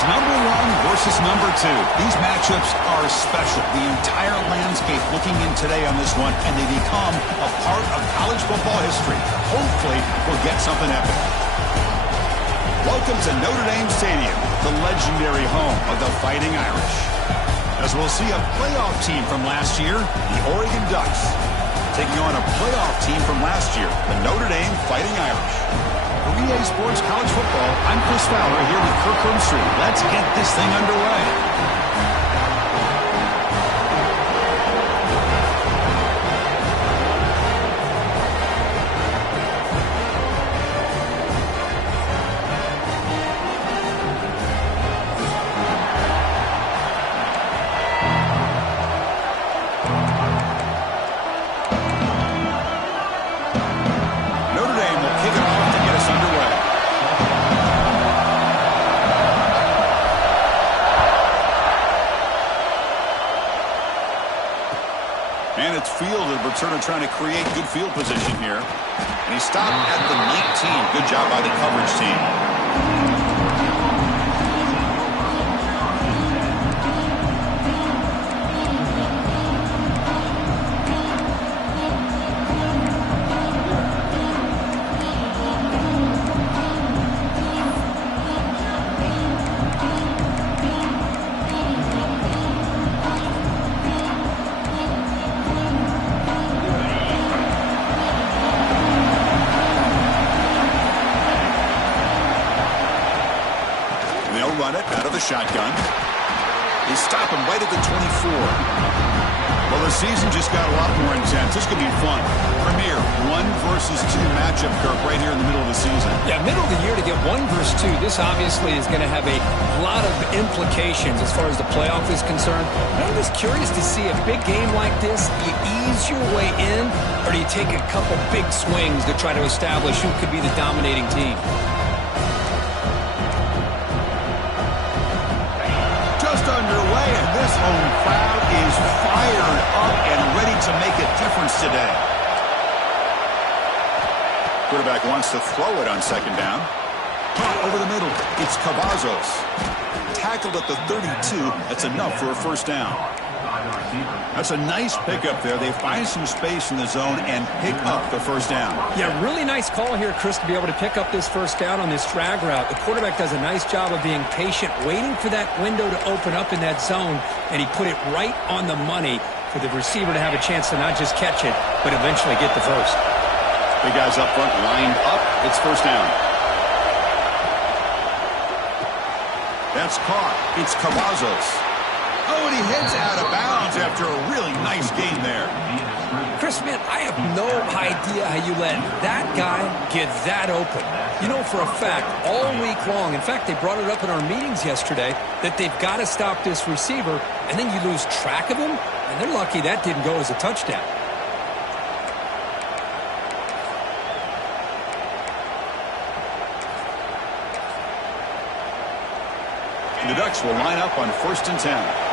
It's number 1 versus number 2. These matchups are special. The entire landscape looking in today on this one, and they become a part of college football history. Hopefully, we'll get something epic. Welcome to Notre Dame Stadium, the legendary home of the Fighting Irish. As we'll see a playoff team from last year, the Oregon Ducks, taking on a playoff team from last year, the Notre Dame Fighting Irish. For EA Sports College Football, I'm Chris Fowler here with Kirk Herbstreit. Let's get this thing underway. And it's fielded. Returner trying to create good field position here. And he stopped at the 19. Good job by the coverage team. Run it out of the shotgun. They stop him right at the 24. Well, the season just got a lot more intense. This could be fun. Premier 1 versus 2 matchup, Kirk, right here in the middle of the season. Yeah, middle of the year to get 1 versus 2. This obviously is going to have a lot of implications as far as the playoff is concerned. But I'm just curious to see a big game like this. Do you ease your way in, or do you take a couple big swings to try to establish who could be the dominating team? Underway, and this home crowd is fired up and ready to make a difference today. Quarterback wants to throw it on second down. Over the middle, it's Cavazos. Tackled at the 32. That's enough for a first down. That's a nice pickup there. They find some space in the zone and pick up the first down. Yeah, really nice call here, Chris, to be able to pick up this first down on this drag route. The quarterback does a nice job of being patient, waiting for that window to open up in that zone, and he put it right on the money for the receiver to have a chance to not just catch it, but eventually get the first. Big guys up front lined up. It's first down. That's caught. It's Cavazos. Oh, and he heads out of bounds after a really nice game there. Chris, man, I have no idea how you let that guy get that open. You know for a fact, all week long, in fact, they brought it up in our meetings yesterday, that they've got to stop this receiver, and then you lose track of him, and they're lucky that didn't go as a touchdown. The Ducks will line up on 1st and 10.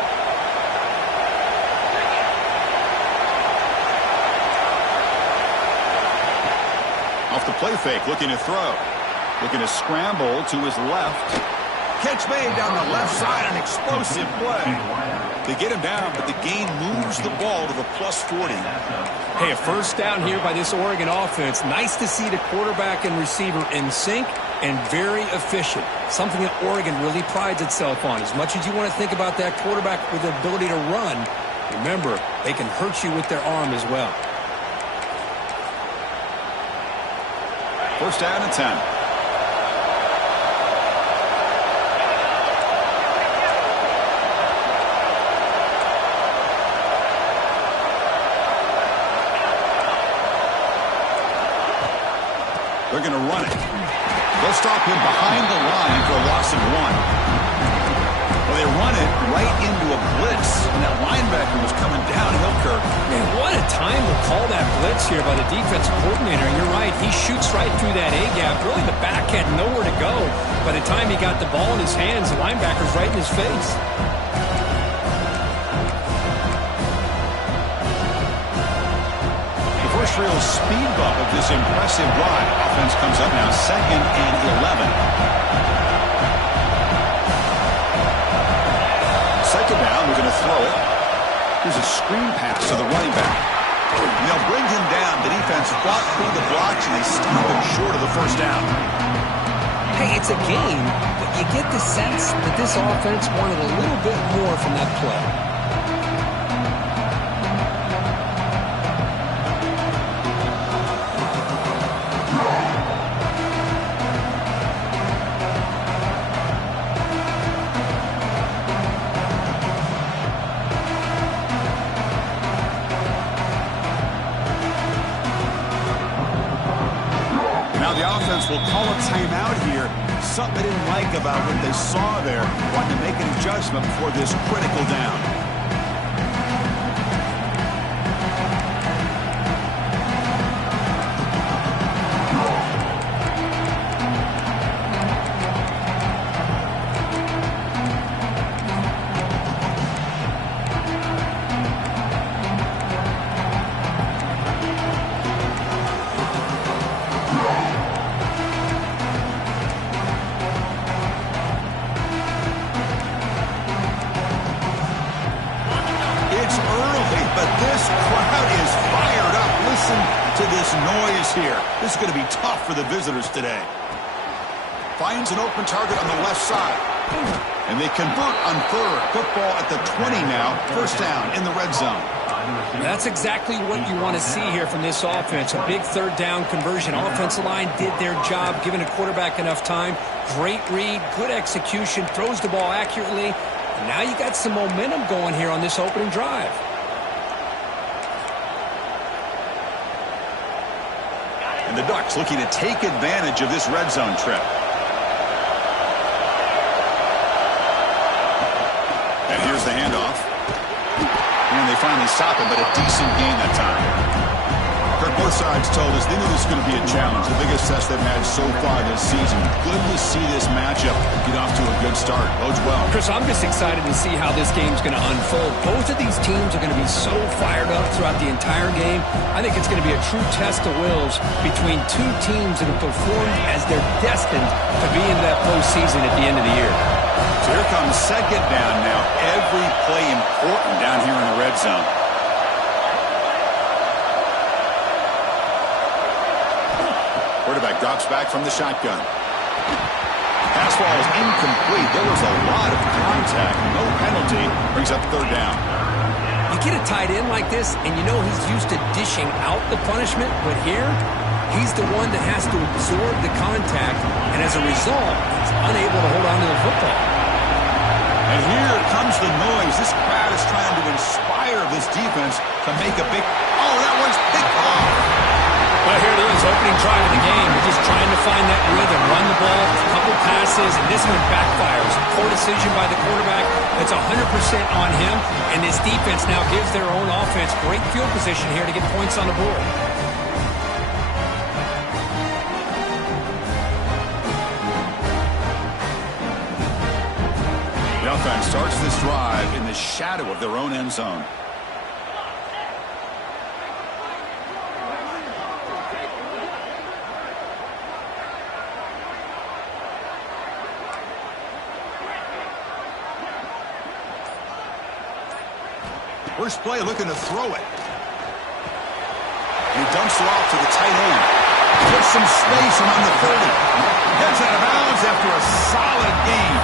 Off the play fake, looking to throw. Looking to scramble to his left. Catch made down the left side, an explosive play. They get him down, but the gain moves the ball to the plus 40. Hey, a first down here by this Oregon offense. Nice to see the quarterback and receiver in sync and very efficient. Something that Oregon really prides itself on. As much as you want to think about that quarterback with the ability to run, remember, they can hurt you with their arm as well. First down and 10. They're going to run it. They'll stop him behind the line for a loss of 1. Well, they run it right into a blitz, and that linebacker was coming downhill, Kirk. Man, what a time to call that blitz here by the defensive coordinator. You're right. He shoots right through that A-gap. Really, the back had nowhere to go. By the time he got the ball in his hands, the linebacker's right in his face. The first real speed bump of this impressive drive. Offense comes up now 2nd and 11. second down, they're going to throw it. Here's a screen pass to the running back. And they'll bring him down. The defense fought through the blocks, and they stop him short of the first down. Hey, it's a game, but you get the sense that this offense wanted a little bit more from that play. Will call a timeout here. Something they didn't like about what they saw there. Wanting to make an adjustment before this critical down. This is going to be tough for the visitors today. Finds an open target on the left side. And they convert on third. Football at the 20 now. First down in the red zone. That's exactly what you want to see here from this offense. A big third down conversion. Offensive line did their job, giving a quarterback enough time. Great read, good execution, throws the ball accurately. And now you got some momentum going here on this opening drive. The Ducks looking to take advantage of this red zone trip. And here's the handoff. And they finally stop him, but a decent gain that time. Kirk, both sides told us they knew this was going to be a challenge, the biggest test they've had so far this season. Good to see this matchup get off to a good start. Bodes well. Chris, I'm just excited to see how this game's going to unfold. Both of these teams are going to be so fired up throughout the entire game. I think it's going to be a true test of wills between two teams that have performed as they're destined to be in that postseason at the end of the year. So here comes second down now. Every play important down here in the red zone. Quarterback drops back from the shotgun. Pass ball is incomplete. There was a lot of contact. No penalty. Brings up third down. You get a tight end like this, and you know he's used to dishing out the punishment, but here, he's the one that has to absorb the contact, and as a result, he's unable to hold on to the football. And here comes the noise. This crowd is trying to inspire this defense to make a big... Oh, that one's picked off. Well, here it is, opening drive of the game. We're just trying to find that rhythm, run the ball, a couple passes, and this one backfires. Poor decision by the quarterback. It's 100% on him, and this defense now gives their own offense great field position here to get points on the board. The offense starts this drive in the shadow of their own end zone. First play looking to throw it. He dumps it off to the tight end. Puts some space around the 30. Gets out of bounds after a solid game.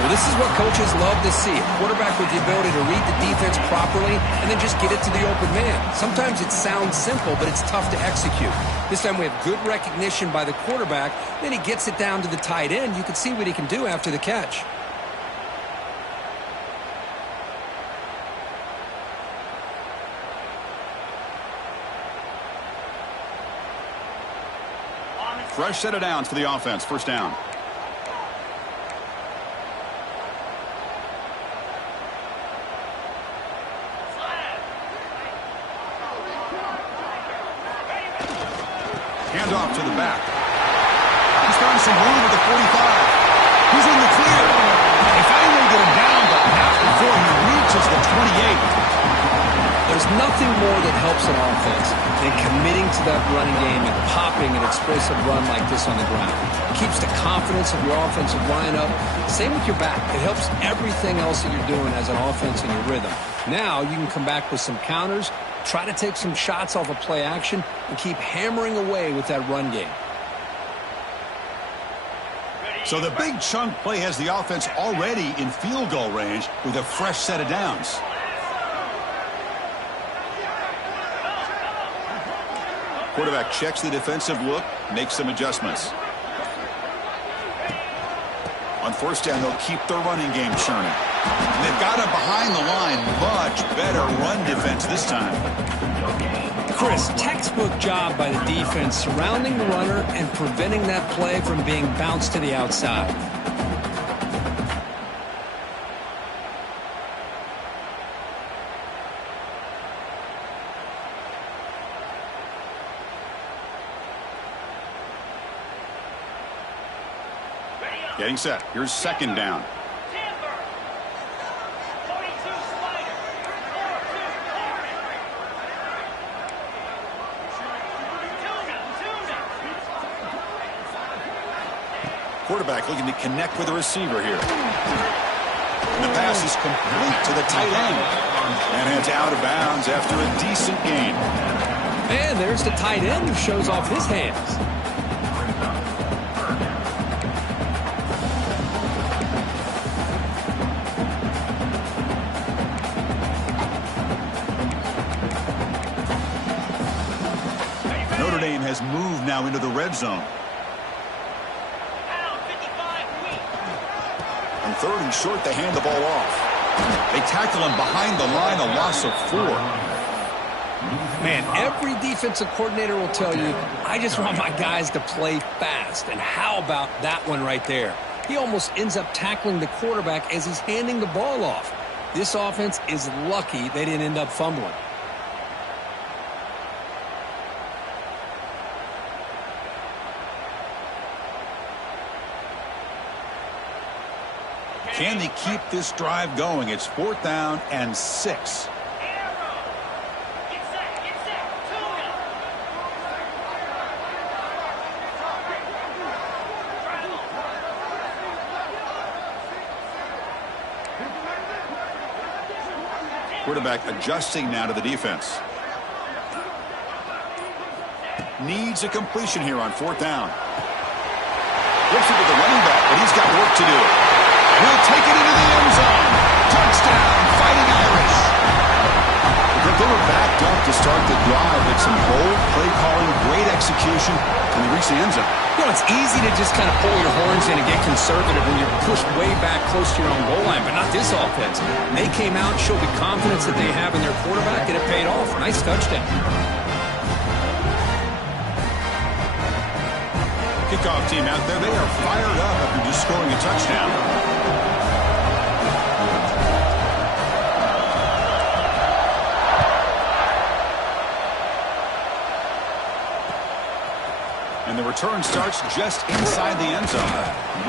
Well, this is what coaches love to see. A quarterback with the ability to read the defense properly and then just get it to the open man. Sometimes it sounds simple, but it's tough to execute. This time we have good recognition by the quarterback. Then he gets it down to the tight end. You can see what he can do after the catch. Fresh set of downs for the offense. First down. Handoff to the back. He's found some room at the 45. He's in the clear. They finally get him down, but not before he reaches the 28. There's There's nothing more that helps an offense than committing to that running game and popping an explosive run like this on the ground. It keeps the confidence of your offensive line up. Same with your back. It helps everything else that you're doing as an offense in your rhythm. Now you can come back with some counters, try to take some shots off of play action, and keep hammering away with that run game. So the big chunk play has the offense already in field goal range with a fresh set of downs. Quarterback checks the defensive look, makes some adjustments. On first down, they'll keep their running game churning. And they've got him behind the line. Much better run defense this time. Chris, textbook job by the defense surrounding the runner and preventing that play from being bounced to the outside. Getting set. Here's second down. Quarterback looking to connect with the receiver here. And the pass is complete to the tight end. And it's out of bounds after a decent gain. And there's the tight end who shows off his hands. Notre Dame has moved now into the red zone. On third and short, they hand the ball off. They tackle him behind the line, a loss of 4. Man, every defensive coordinator will tell you, I just want my guys to play fast. And how about that one right there? He almost ends up tackling the quarterback as he's handing the ball off. This offense is lucky they didn't end up fumbling. Can they keep this drive going? It's 4th down and 6. Quarterback adjusting now to the defense. Needs a completion here on 4th down. Flips it to the running back, but he's got work to do. He'll take it into the end zone. Touchdown, Fighting Irish. They were backed up to start the drive, but some bold play calling, great execution, and they reach the end zone. You know, it's easy to just kind of pull your horns in and get conservative when you're pushed way back close to your own goal line, but not this offense. They came out and showed the confidence that they have in their quarterback, and it paid off. Nice touchdown. Kickoff team out there, they are fired up after just scoring a touchdown. And the return starts just inside the end zone.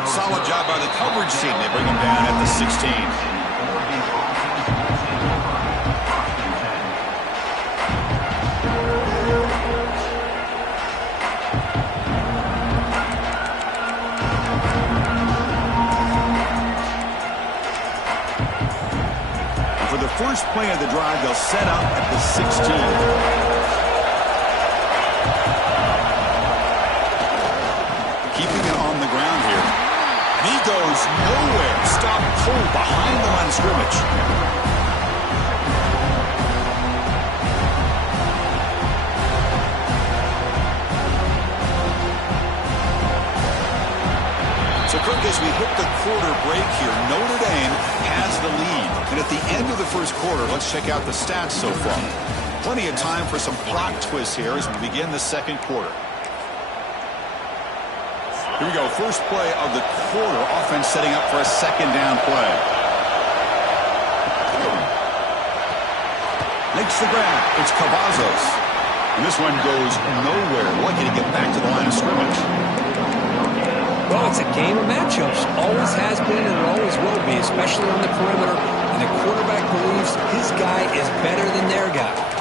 Solid job by the coverage team. They bring him down at the 16. And for the first play of the drive, they'll set up at the 16. Keeping it on the ground here. And he goes nowhere. Stop cold behind the line of scrimmage. So, Kirk, as we hit the quarter break here, Notre Dame has the lead. And at the end of the first quarter, let's check out the stats so far. Plenty of time for some plot twists here as we begin the second quarter. Here we go. First play of the quarter. Offense setting up for a second down play. Makes the grab. It's Cavazos. And this one goes nowhere. Lucky to get back to the line of scrimmage. Well, it's a game of matchups. Always has been and it always will be, especially on the perimeter. And the quarterback believes his guy is better than their guy.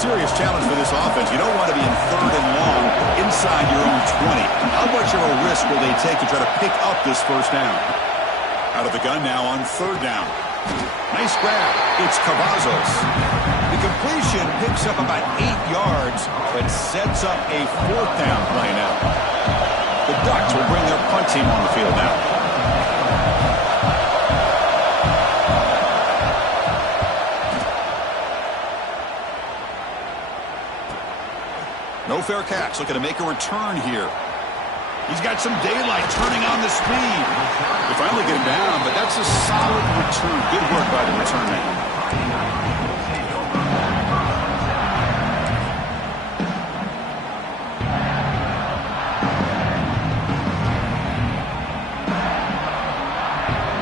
serious challenge for this offense. You don't want to be in 3rd and long inside your own 20. How much of a risk will they take to try to pick up this first down? Out of the gun now on 3rd down. Nice grab. It's Cavazos. The completion picks up about 8 yards, but sets up a 4th down play now. The Ducks will bring their punt team on the field now. No fair catch. Looking to make a return here. He's got some daylight, turning on the speed. They finally get him down, but that's a solid return. Good work by the return man.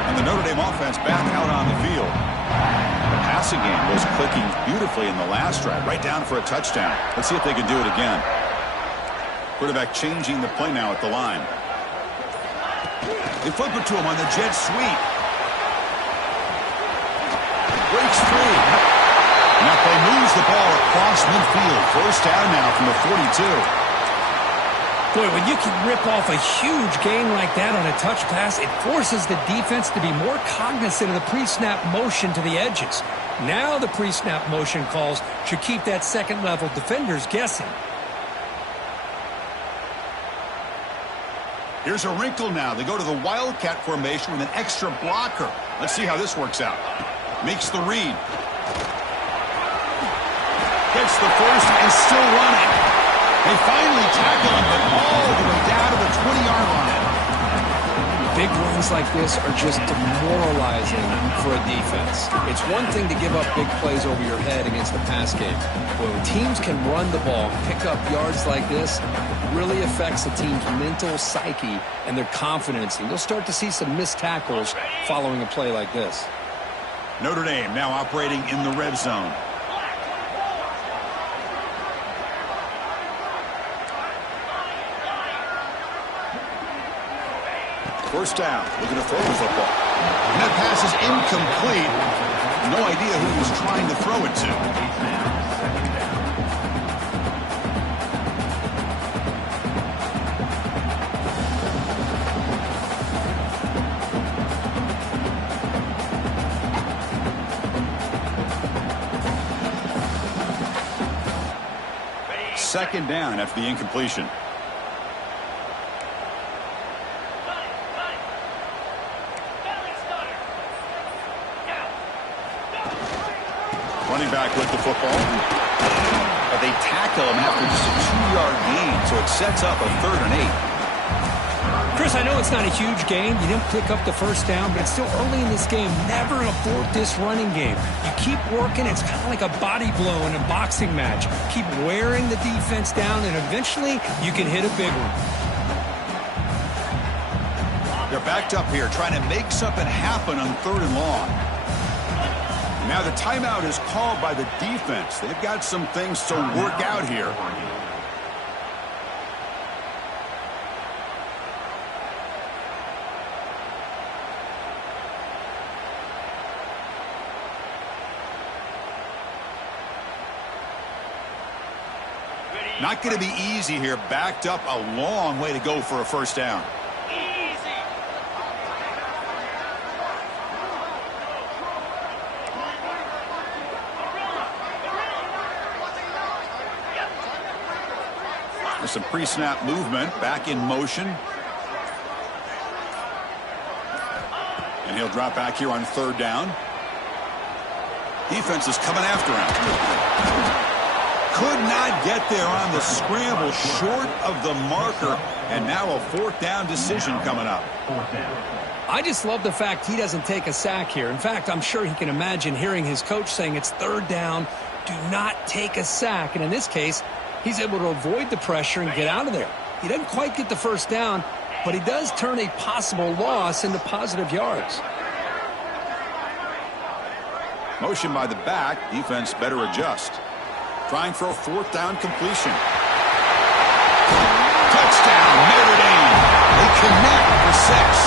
And the Notre Dame offense back out on the field. The passing game was clicking beautifully in the last drive, right down for a touchdown. Let's see if they can do it again. Quarterback changing the play now at the line. They flip it to him on the jet sweep. Breaks free. Now they moves the ball across midfield. First down now from the 42. Boy, when you can rip off a huge gain like that on a touch pass, it forces the defense to be more cognizant of the pre-snap motion to the edges. Now the pre-snap motion calls should keep that second-level defenders guessing. Here's a wrinkle now. They go to the Wildcat formation with an extra blocker. Let's see how this works out. Makes the read. Gets the first and still running. They finally tackle him, but all the way down to the 20-yard line. Big runs like this are just demoralizing for a defense. It's one thing to give up big plays over your head against the pass game. But when teams can run the ball, pick up yards like this, it really affects the team's mental psyche and their confidence. And you'll start to see some missed tackles following a play like this. Notre Dame now operating in the red zone. First down, looking to throw the football. And that pass is incomplete. No idea who he was trying to throw it to. Second down after the incompletion. Running back with the football. But they tackle him after just a 2-yard gain, so it sets up a 3rd and 8. Chris, I know it's not a huge gain. You didn't pick up the first down, but it's still early in this game. Never abort this running game. You keep working. It's kind of like a body blow in a boxing match. Keep wearing the defense down, and eventually you can hit a big one. They're backed up here, trying to make something happen on 3rd and long. Now the timeout is called by the defense. They've got some things to work out here. Not going to be easy here. Backed up a long way to go for a first down. Some pre-snap movement, back in motion. And he'll drop back here on 3rd down. Defense is coming after him. Could not get there on the scramble, short of the marker. And now a 4th down decision coming up. I just love the fact he doesn't take a sack here. In fact, I'm sure he can imagine hearing his coach saying it's 3rd down, do not take a sack. And in this case, he's able to avoid the pressure and get out of there. He doesn't quite get the first down, but he does turn a possible loss into positive yards. Motion by the back. Defense better adjust. Trying for a 4th down completion. Touchdown, Notre Dame. They connect for 6.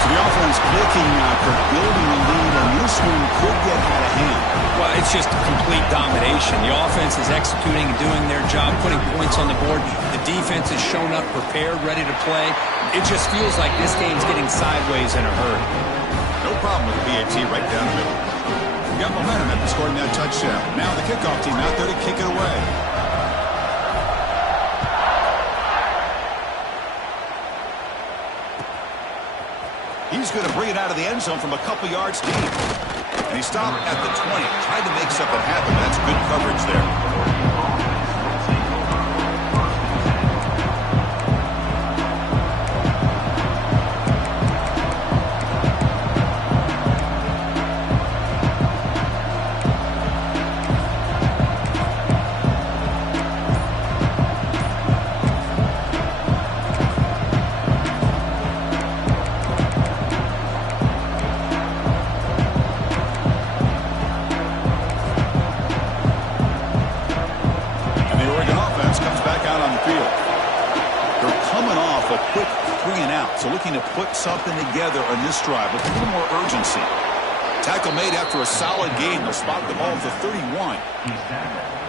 So the offense looking for building a lead, and this one could get out of hand. Well, It's just complete domination. The offense is executing and doing their job, putting points on the board. The defense has shown up, prepared, ready to play. It just feels like this game's getting sideways in a hurry. No problem with the PAT right down the middle. We got momentum after scoring that touchdown. Now the kickoff team out there to kick it away. He's going to bring it out of the end zone from a couple yards deep. And he stopped at the 20. Tried to make something happen. That's good coverage there. So looking to put something together on this drive with a little more urgency. Tackle made after a solid game. They'll spot the ball for 31.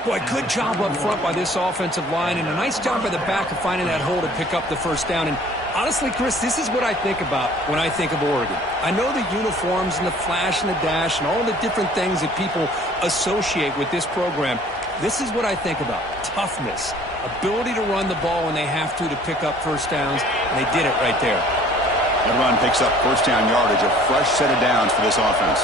Boy, good job up front by this offensive line, and a nice job by the back of finding that hole to pick up the first down. And honestly, Chris, this is what I think about when I think of Oregon. I know the uniforms and the flash and the dash and all the different things that people associate with this program. This is what I think about. Toughness. Ability to run the ball when they have to pick up first downs, and they did it right there. That run picks up first down yardage, a fresh set of downs for this offense.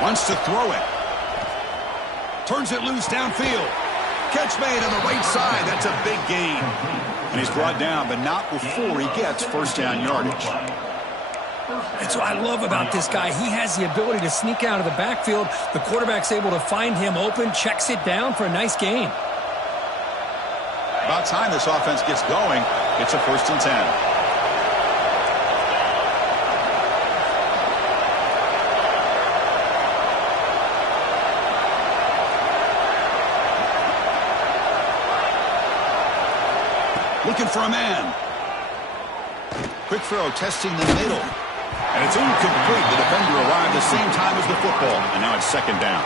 Wants to throw it. Turns it loose downfield. Catch made on the right side. That's a big gain. And he's brought down, but not before he gets first down yardage. That's what I love about this guy. He has the ability to sneak out of the backfield. The quarterback's able to find him open, checks it down for a nice gain. About time this offense gets going. It's a 1st and 10. Looking for a man. Quick throw, testing the middle. And it's incomplete. The defender arrived the same time as the football. And now it's 2nd down.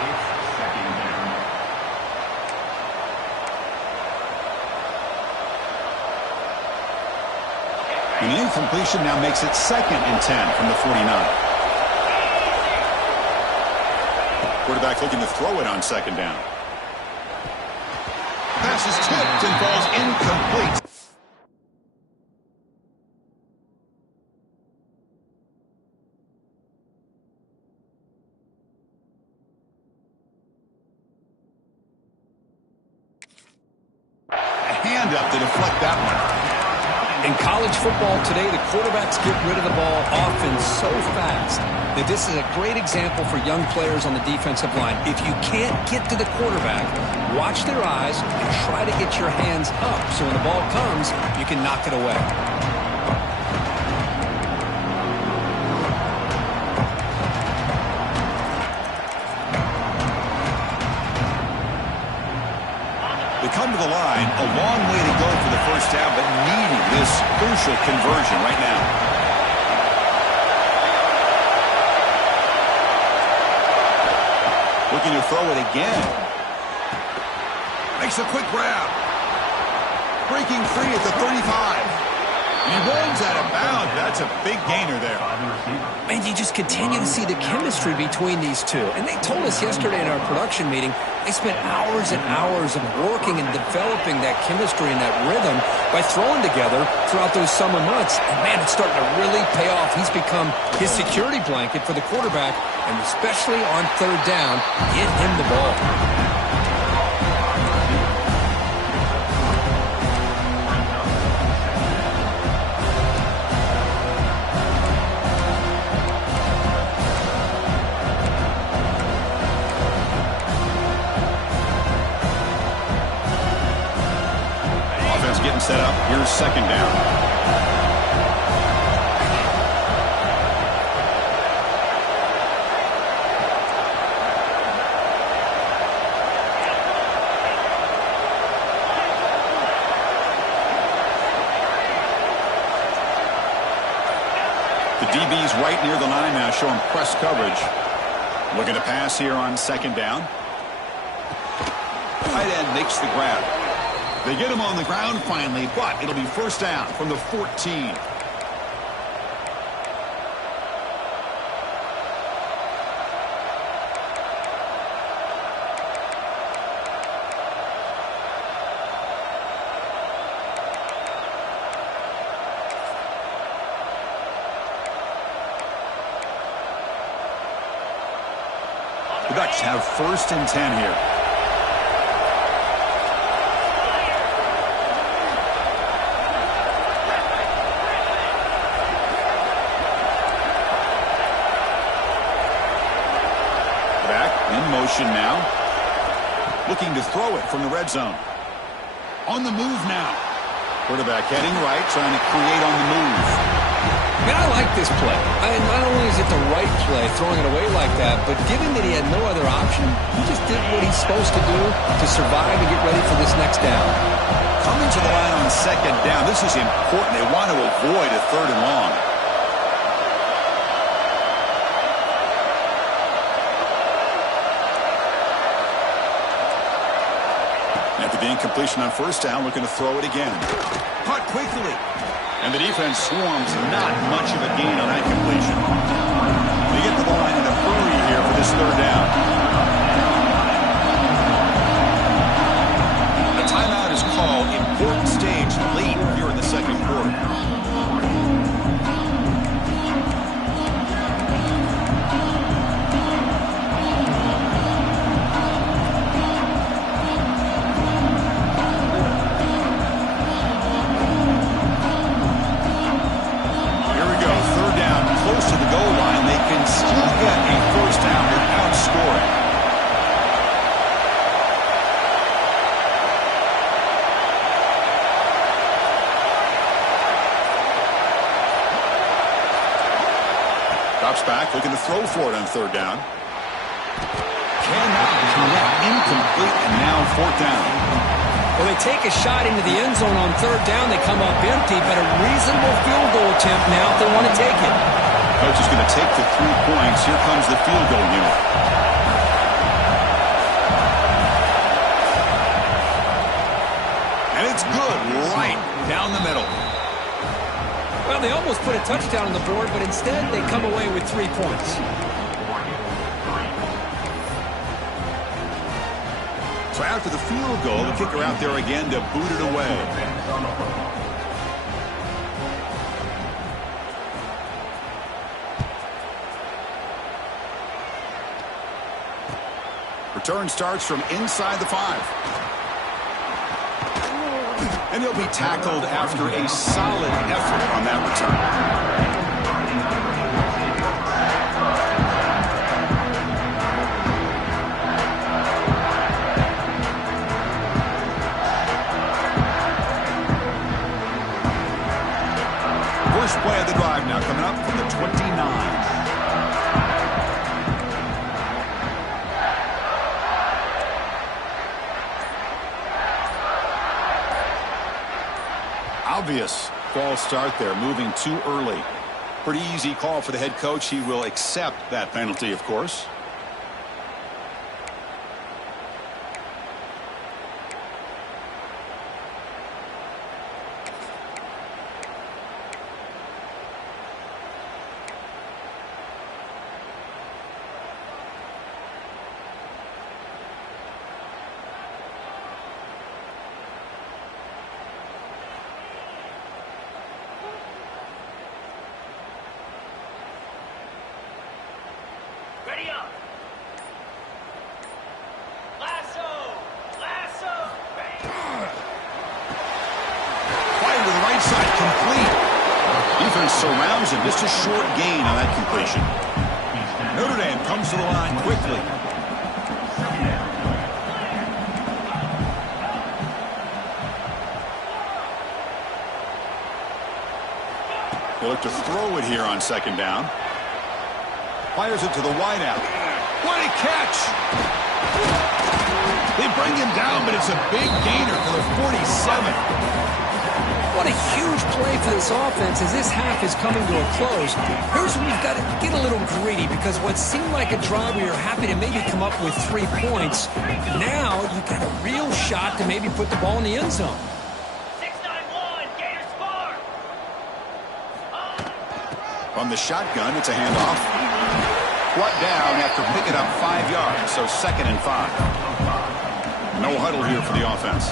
And the incompletion now makes it 2nd and 10 from the 49. Quarterback looking to throw it on 2nd down. Pass is tipped and falls incomplete. Hand up to deflect that one. In college football today, the quarterbacks get rid of the ball often so fast that this is a great example for young players on the defensive line. If you can't get to the quarterback, watch their eyes and try to get your hands up so when the ball comes, you can knock it away. Come to the line, a long way to go for the first down, but needing this crucial conversion right now. Looking to throw it again. Makes a quick grab. Breaking free at the 35. He runs out of bounds. That's a big gainer there. And you just continue to see the chemistry between these two. And they told us yesterday in our production meeting, they spent hours and hours of working and developing that chemistry and that rhythm by throwing together throughout those summer months. And, man, it's starting to really pay off. He's become his security blanket for the quarterback, and especially on 3rd down, get him the ball. Getting set up. Here's 2nd down. DB's right near the line now, showing press coverage. Looking to pass here on second down. Tight end makes the grab. They get him on the ground finally, but it'll be first down from the 14. The Ducks have first and 10 here. Back in motion now. Looking to throw it from the red zone. On the move now. Quarterback heading right, trying to create on the move. Man, I like this play. Not only is it the right play, throwing it away like that, but given that he had no other option, he just did what he's supposed to do to survive and get ready for this next down. Coming to the line on second down, this is important. They want to avoid a third and long. After the incompletion on first down, looking to throw it again. Caught quickly. And the defense swarms, not much of a gain on that completion. They get to the line in a hurry here for this third down. A timeout is called. Important stage late here in the second quarter. To the goal line, they can still get a first down without scoring. Drops back, looking to throw for it on third down. Cannot connect, incomplete, and now fourth down. Well, they take a shot into the end zone on third down. They come up empty, but a reasonable field goal attempt now if they want to take it. Coach is going to take the 3 points. Here comes the field goal unit. And it's good right down the middle. Well, they almost put a touchdown on the board, but instead they come away with 3 points. So after the field goal, the kicker out there again to boot it away. Return starts from inside the 5. And he'll be tackled after a solid effort on that return. First play of the drive now coming up from the 29. Obvious false start there, moving too early. Pretty easy call for the head coach. He will accept that penalty, of course. Ready up. Lasso. Lasso. Fire to the right side, complete. Defense surrounds him. Just a short gain on that completion. Notre Dame comes to the line quickly. They look to throw it here on second down. Fires it to the wideout. What a catch! They bring him down, but it's a big gainer for the 47. What a huge play for this offense as this half is coming to a close. Here's where you've got to get a little greedy because what seemed like a drive where you're happy to maybe come up with 3 points, now you've got a real shot to maybe put the ball in the end zone. 6-9-1, Gators score. From the shotgun, it's a handoff. Brought down after picking up 5 yards, so 2nd and 5. No huddle here for the offense.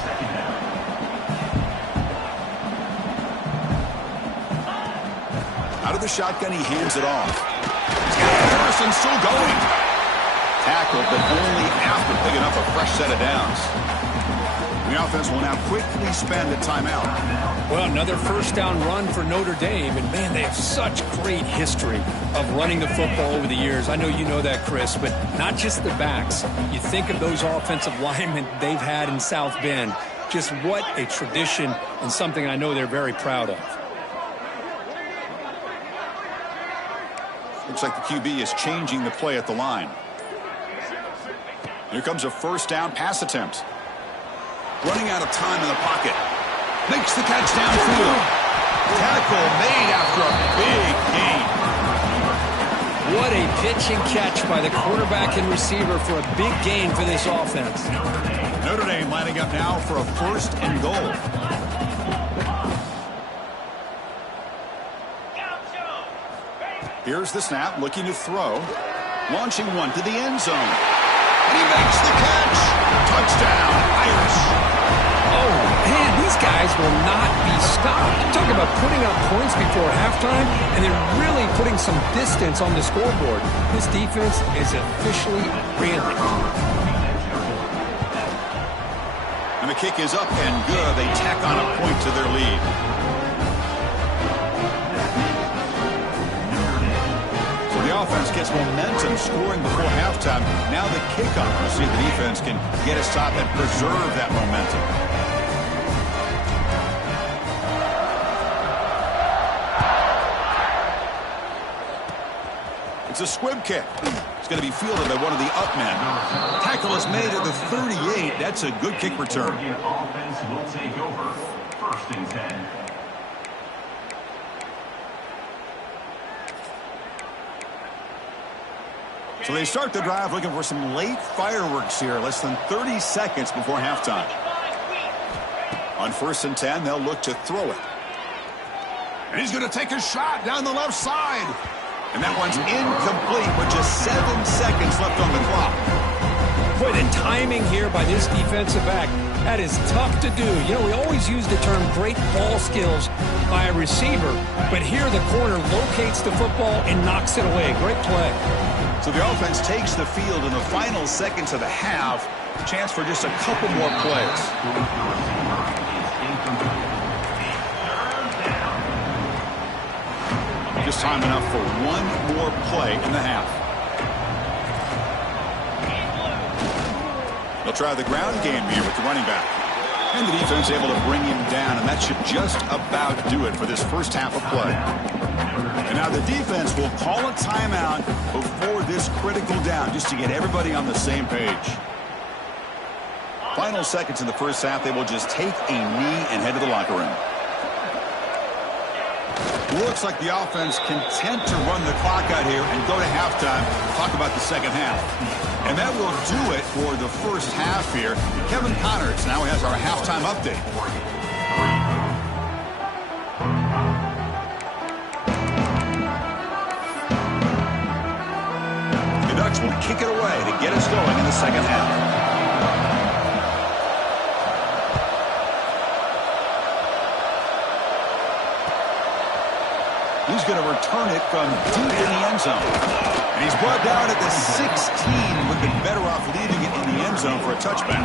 Out of the shotgun, he hands it off. He's got Harrison still going. Tackled, but only after picking up a fresh set of downs. The offense will now quickly spend a timeout. Well, another first down run for Notre Dame, and man, they have such great history of running the football over the years. I know you know that, Chris, but not just the backs. You think of those offensive linemen they've had in South Bend. Just what a tradition and something I know they're very proud of. Looks like the QB is changing the play at the line. Here comes a first down pass attempt. Running out of time in the pocket. Makes the catch downfield. Tackle made after a big gain. What a pitch and catch by the quarterback and receiver for a big gain for this offense. Notre Dame lining up now for a 1st and goal. Here's the snap, looking to throw. Launching one to the end zone. And he makes the catch. Touchdown, Irish. Oh, man, these guys will not be stopped. Talk about putting up points before halftime, and they're really putting some distance on the scoreboard. This defense is officially reeling. And the kick is up and good. They tack on a point to their lead. The offense gets momentum scoring before halftime. Now the kickoff. We'll see if the defense can get a stop and preserve that momentum. It's a squib kick. It's going to be fielded by one of the up men. Tackle is made at the 38. That's a good kick return. Offense will take over. 1st and 10. So they start the drive looking for some late fireworks here, less than 30 seconds before halftime. On 1st and 10, they'll look to throw it. And he's going to take a shot down the left side. And that one's incomplete with just 7 seconds left on the clock. Boy, the timing here by this defensive back, that is tough to do. You know, we always use the term great ball skills by a receiver, but here the corner locates the football and knocks it away. Great play. So the offense takes the field in the final seconds of the half. Chance for just a couple more plays. Just time enough for one more play in the half. They'll try the ground game here with the running back. And the defense able to bring him down, and that should just about do it for this first half of play. And now the defense will call a timeout before this critical down, just to get everybody on the same page. Final seconds in the first half, they will just take a knee and head to the locker room. Looks like the offense content to run the clock out here and go to halftime. Talk about the second half. And that will do it for the first half here. Kevin Connors now has our halftime update. The Ducks will kick it away to get us going in the second half. He's going to return it from deep in the end zone. And he's brought down at the 16. Would have been better off leaving it in the end zone for a touchback.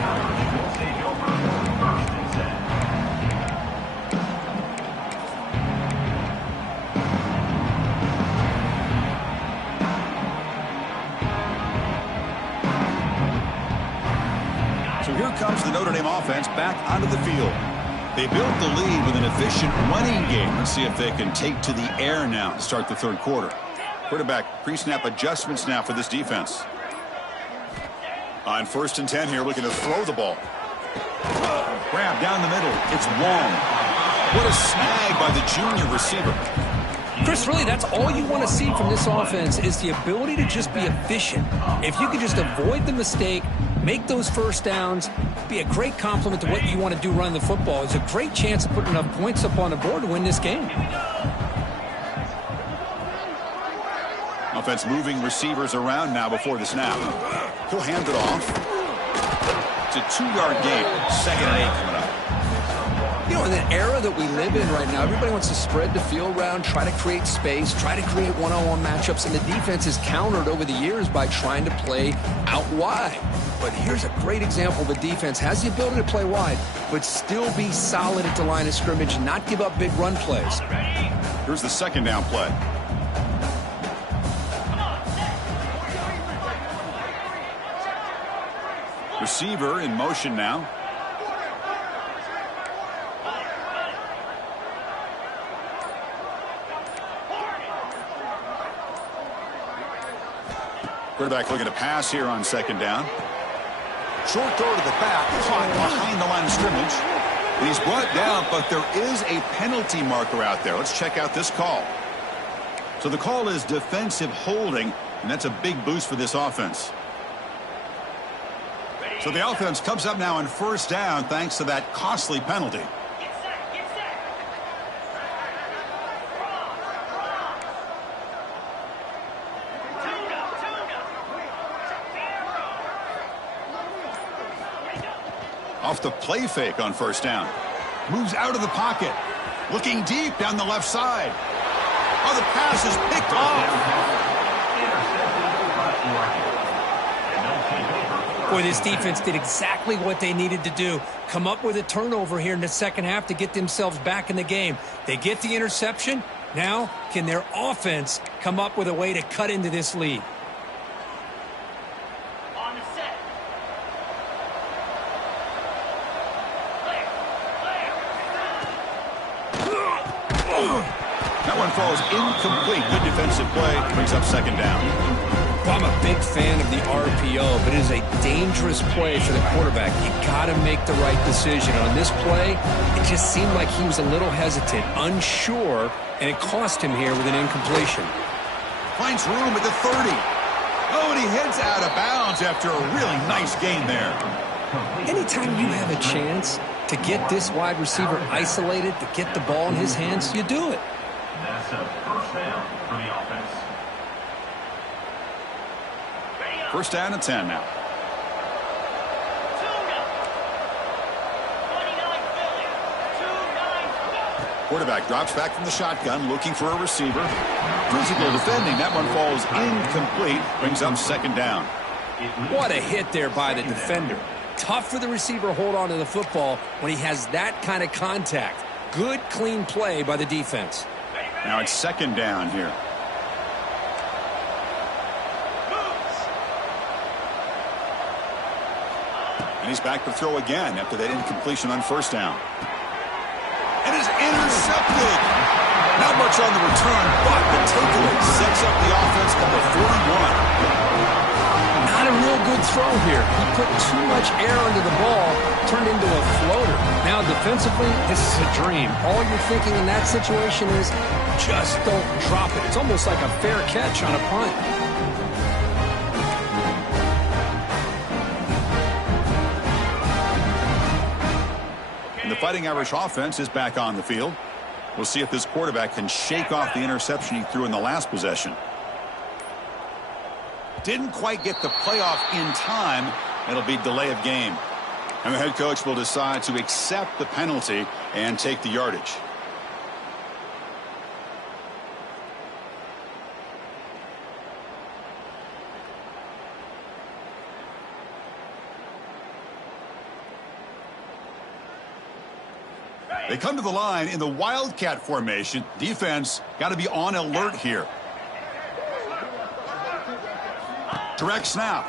So here comes the Notre Dame offense back onto the field. They built the lead with an efficient running game. Let's see if they can take to the air now to start the third quarter. Quarterback pre-snap adjustments now for this defense. On 1st and 10 here, looking to throw the ball. Grab down the middle. It's Wong. What a snag by the junior receiver. Chris, really, that's all you want to see from this offense is the ability to just be efficient. If you could just avoid the mistake, make those first downs, be a great compliment to what you want to do running the football. It's a great chance of putting enough points up on the board to win this game. Offense moving receivers around now before the snap. He'll hand it off. It's a 2-yard gain. 2nd and 8 coming up. You know, in the era that we live in right now, everybody wants to spread the field around, try to create space, try to create one-on-one matchups, and the defense is countered over the years by trying to play out wide. But here's a great example of a defense has the ability to play wide, but still be solid at the line of scrimmage, not give up big run plays. Here's the 2nd down play. Receiver in motion now. Quarterback looking to pass here on 2nd down. Short throw to the back, caught behind the line of scrimmage. And he's brought down, but there is a penalty marker out there. Let's check out this call. So the call is defensive holding, and that's a big boost for this offense. So the offense comes up now on 1st down thanks to that costly penalty. Off the play fake on 1st down. Moves out of the pocket. Looking deep down the left side. Oh, the pass is picked off. Boy, this defense did exactly what they needed to do. Come up with a turnover here in the 2nd half to get themselves back in the game. They get the interception. Now, can their offense come up with a way to cut into this lead? That one falls incomplete. Good defensive play. Brings up 2nd down. Well, I'm a big fan of the RPO, but it is a dangerous play for the quarterback. You got to make the right decision. On this play, it just seemed like he was a little hesitant, unsure, and it cost him here with an incompletion. Finds room at the 30. Oh, and he heads out of bounds after a really nice gain there. Anytime you have a chance to get this wide receiver isolated, to get the ball in his hands, you do it. That's a 1st down for the offense. 1st down and 10 now. Quarterback drops back from the shotgun, looking for a receiver. Physical defending. That one falls incomplete. Brings up 2nd down. What a hit there by the defender. Tough for the receiver to hold on to the football when he has that kind of contact. Good, clean play by the defense. Now it's 2nd down here. And he's back to throw again after that incompletion on 1st down. And is intercepted. Not much on the return, but the takeaway sets up the offense at the 41. Not a real good throw here. He put too much air under the ball, turned into a floater. Now defensively, this is a dream. All you're thinking in that situation is just don't drop it. It's almost like a fair catch on a punt. And the Fighting Irish offense is back on the field. We'll see if this quarterback can shake off the interception he threw in the last possession. Didn't quite get the playoff in time. It'll be delay of game. And the head coach will decide to accept the penalty and take the yardage. They come to the line in the Wildcat formation. Defense got to be on alert here. Direct snap.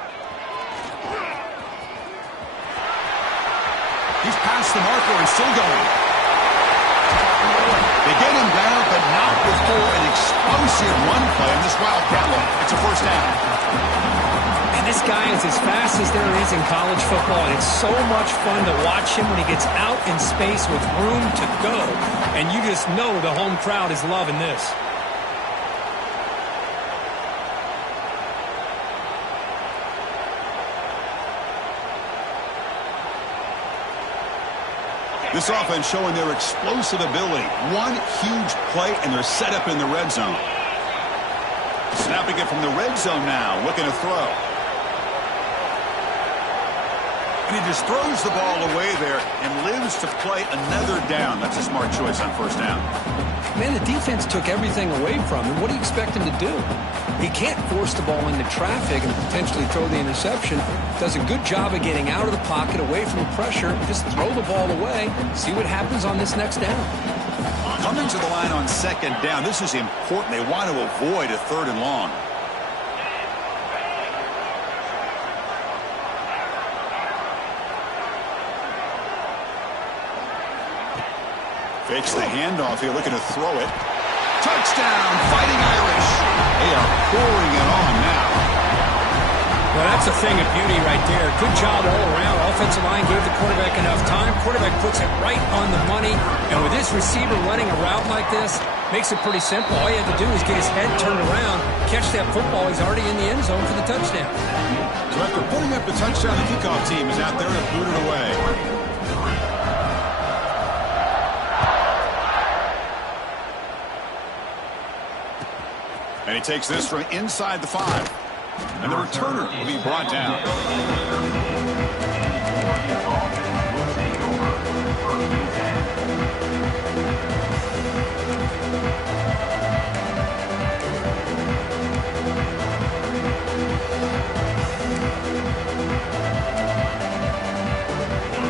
He's past the marker and still going. They get him down, but not before an explosive run play on this Wildcat look. It's a 1st down. And this guy is as fast as there is in college football, and it's so much fun to watch him when he gets out in space with room to go. and you just know the home crowd is loving this. This offense showing their explosive ability. One huge play, and they're set up in the red zone. Snapping it from the red zone now, looking to throw. And he just throws the ball away there and lives to play another down. That's a smart choice on first down. Man, the defense took everything away from him. What do you expect him to do? He can't force the ball into traffic and potentially throw the interception. Does a good job of getting out of the pocket, away from the pressure. Just throw the ball away. See what happens on this next down. Coming to the line on second down. This is important. They want to avoid a third and long. Fakes the handoff here, looking to throw it. Touchdown, Fighting Irish. They are pouring it on now. Well, that's a thing of beauty right there. Good job all around. Offensive line gave the quarterback enough time. Quarterback puts it right on the money. And with this receiver running a route like this, makes it pretty simple. All you have to do is get his head turned around, catch that football. He's already in the end zone for the touchdown. So after putting up the touchdown, the kickoff team is out there to boot it away. And he takes this from inside the 5. And the returner will be brought down.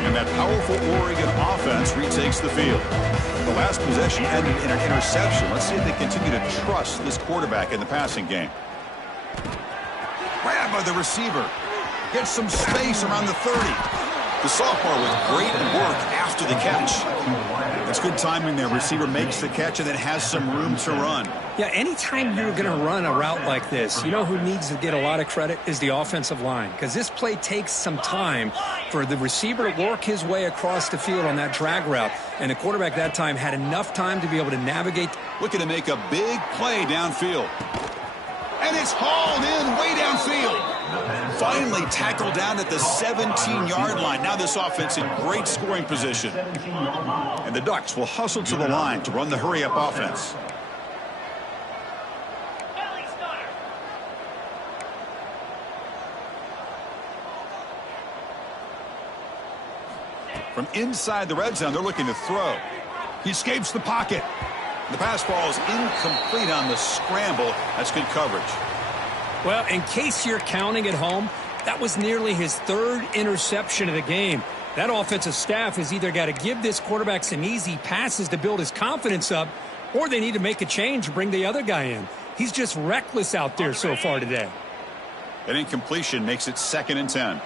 And that powerful Oregon offense retakes the field. The last possession ended in an interception. Let's see if they continue to trust this quarterback in the passing game. Grabbed by the receiver. Gets some space around the 30. The sophomore with great work after the catch. That's good timing there. Receiver makes the catch and then has some room to run. Yeah, anytime you're going to run a route like this, you know who needs to get a lot of credit is the offensive line. Because this play takes some time for the receiver to work his way across the field on that drag route. And the quarterback that time had enough time to be able to navigate. Looking to make a big play downfield. And it's hauled in way downfield. Finally tackled down at the 17-yard line. Now this offense in great scoring position. And the Ducks will hustle to the line to run the hurry-up offense. From inside the red zone, they're looking to throw. He escapes the pocket. The pass ball is incomplete on the scramble. That's good coverage. Well, in case you're counting at home, that was nearly his 3rd interception of the game. That offensive staff has either got to give this quarterback some easy passes to build his confidence up, or they need to make a change and bring the other guy in. He's just reckless out there so far today. That incompletion makes it 2nd and 10.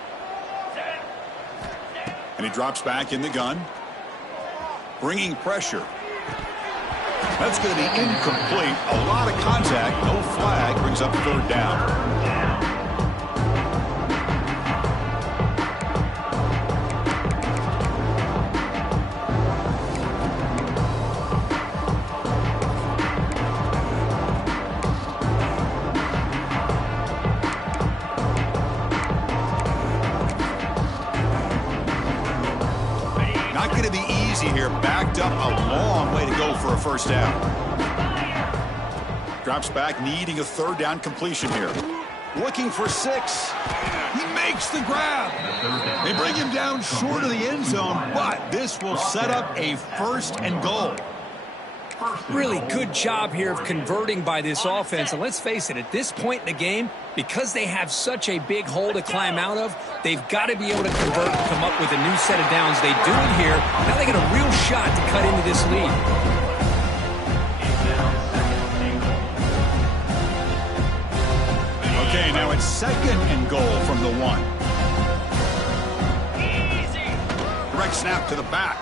And he drops back in the gun. Bringing pressure. That's going to be incomplete. A lot of contact. No flag. Brings up 3rd down. Not going to be easy here. Backed up a long way to go for a first down. Drops back, needing a 3rd down completion here. Looking for 6. He makes the grab. They bring him down short of the end zone, but this will set up a 1st and goal. Really good job here of converting by this offense. And let's face it, at this point in the game, because they have such a big hole to climb out of, they've got to be able to convert and come up with a new set of downs. They do it here. Now they get a real shot to cut into this lead. Okay, now it's 2nd and goal from the 1. Direct snap to the back.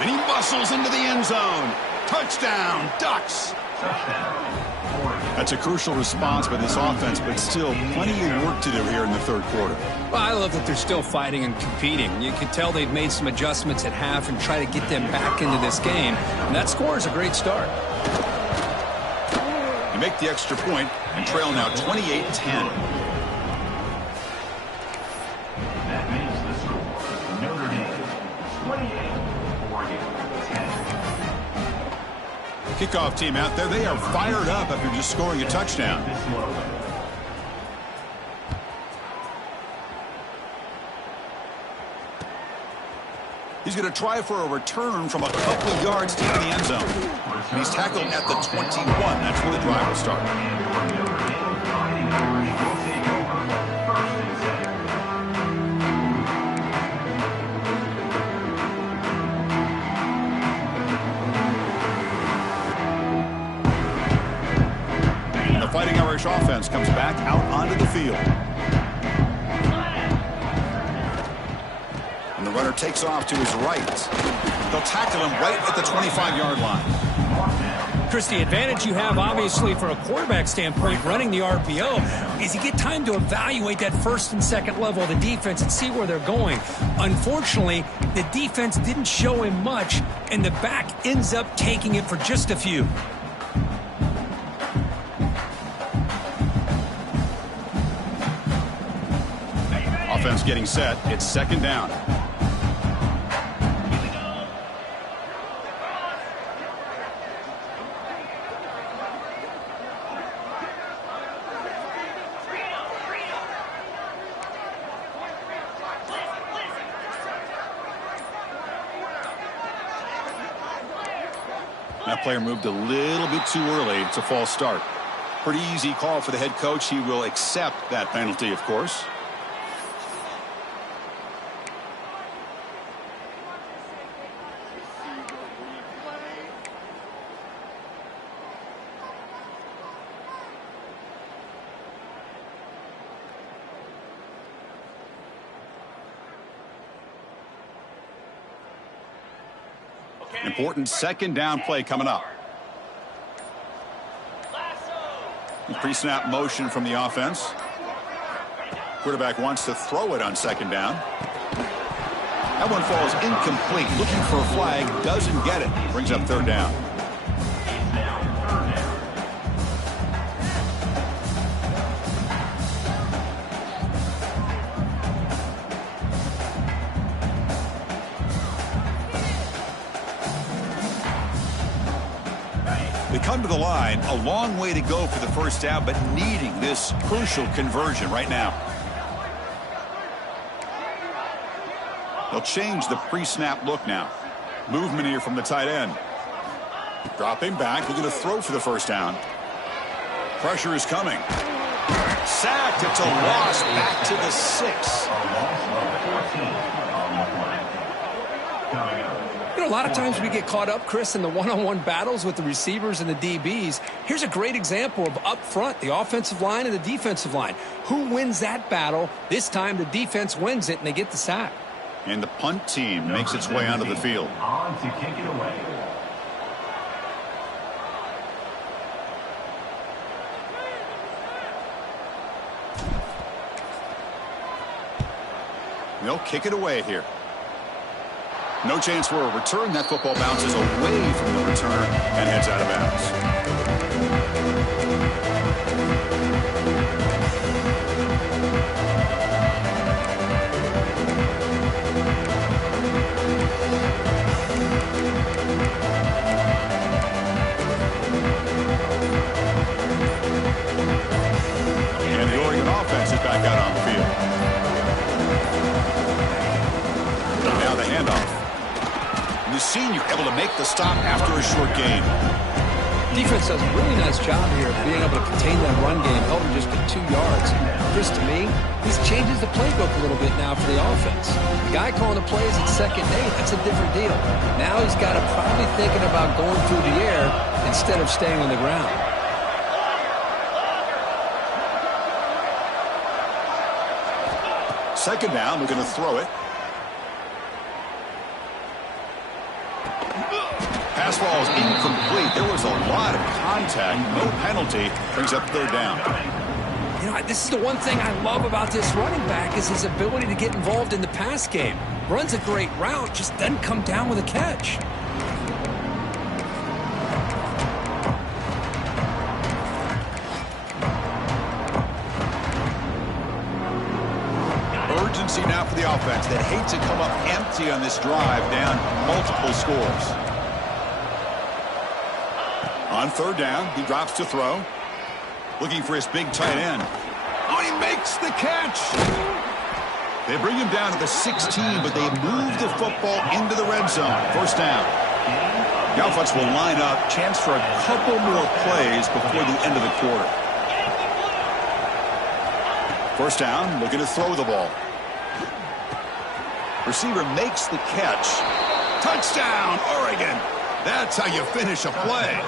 And he muscles into the end zone. Touchdown, Ducks. Touchdown, Oregon. That's a crucial response by this offense, but still plenty of work to do here in the third quarter. Well, I love that they're still fighting and competing. You can tell they've made some adjustments at half and try to get them back into this game. And that score is a great start. You make the extra point and trail now 28-10. That makes the score Notre Dame 28, Oregon 10. Kickoff team out there. They are fired up after just scoring a touchdown. He's going to try for a return from a couple of yards deep in the end zone. And he's tackled at the 21. That's where the drive will start. And the Fighting Irish offense comes back out onto the field. And the runner takes off to his right. They'll tackle him right at the 25-yard line. Chris, the advantage you have, obviously, from a quarterback standpoint, running the RPO, is you get time to evaluate that first and second level of the defense and see where they're going. Unfortunately, the defense didn't show him much, and the back ends up taking it for just a few. Offense getting set. It's second down. That player moved a little bit too early. It's a false start. Pretty easy call for the head coach. He will accept that penalty, of course. Important second down play coming up. Pre-snap motion from the offense. Quarterback wants to throw it on second down. That one falls incomplete. Looking for a flag. Doesn't get it. Brings up third down. They come to the line, a long way to go for the first down, but needing this crucial conversion right now. They'll change the pre-snap look now. Movement here from the tight end. Dropping back, looking to throw for the first down. Pressure is coming. Sacked, it's a loss back to the 6. You know, a lot of times we get caught up, Chris, in the one-on-one battles with the receivers and the DBs. Here's a great example of up front, the offensive line and the defensive line. Who wins that battle? This time the defense wins it, and they get the sack. And the punt team makes its way onto the field. On to kick it away. They'll kick it away here. No chance for a return. That football bounces away from the return and heads out of bounds. And the Oregon offense is back out on the field. Now the handoff. The senior able to make the stop after a short gain. Defense does a really nice job here of being able to contain that run game, held him just to 2 yards. Chris, to me, this changes the playbook a little bit now for the offense. The guy calling the plays at 2nd and 8, that's a different deal. Now he's got to probably thinking about going through the air instead of staying on the ground. Second down, we're going to throw it. Pass ball is incomplete. There was a lot of contact. No penalty. Brings up third down. You know, this is the one thing I love about this running back is his ability to get involved in the pass game. Runs a great route, just doesn't come down with a catch. Urgency now for the offense that hates to come up empty on this drive, down multiple scores. On third down, he drops to throw. Looking for his big tight end. Oh, he makes the catch! They bring him down to the 16, but they move the football into the red zone. First down. The offense will line up. Chance for a couple more plays before the end of the quarter. First down, looking to throw the ball. Receiver makes the catch. Touchdown, Oregon! That's how you finish a play.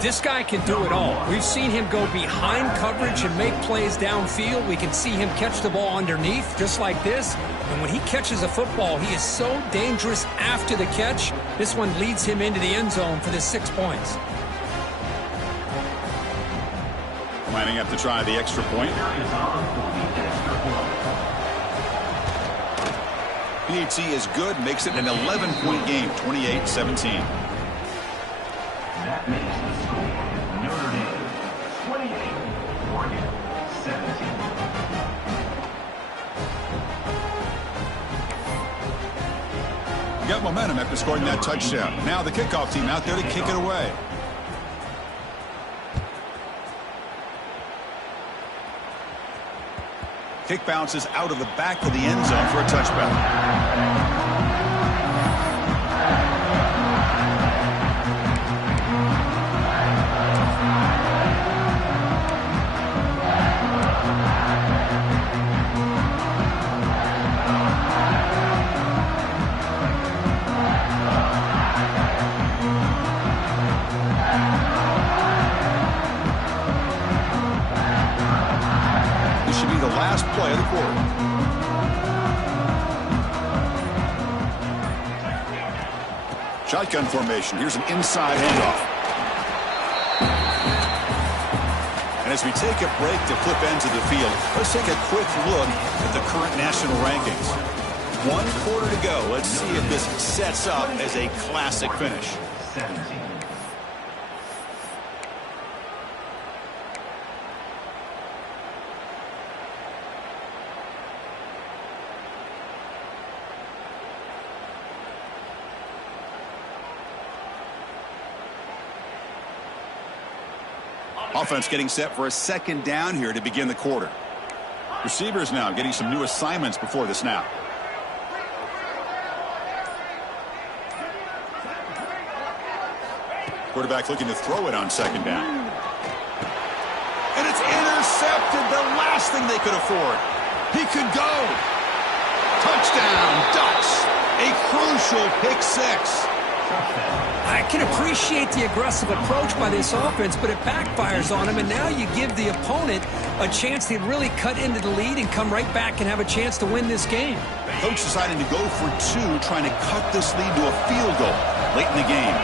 This guy can do it all. We've seen him go behind coverage and make plays downfield. We can see him catch the ball underneath, just like this. And when he catches a football, he is so dangerous after the catch. This one leads him into the end zone for the 6 points. Lining up to try the extra point. PAT is good, makes it an 11-point game, 28-17. That makes the score Notre Dame 28, Oregon 17. Got momentum after scoring that touchdown. Now the kickoff team out there to kick it away. Kick bounces out of the back of the end zone for a touchback. Last play of the quarter. Shotgun formation. Here's an inside handoff. And as we take a break to flip ends of the field, let's take a quick look at the current national rankings. 1 quarter to go. Let's see if this sets up as a classic finish. 17. Offense getting set for a second down here to begin the quarter. Receivers now getting some new assignments before the snap. Quarterback looking to throw it on second down. And it's intercepted, the last thing they could afford. He could go. Touchdown, Ducks. A crucial pick six. I can appreciate the aggressive approach by this offense, but it backfires on him, and now you give the opponent a chance to really cut into the lead and come right back and have a chance to win this game. Coach deciding to go for two, trying to cut this lead to a field goal late in the game.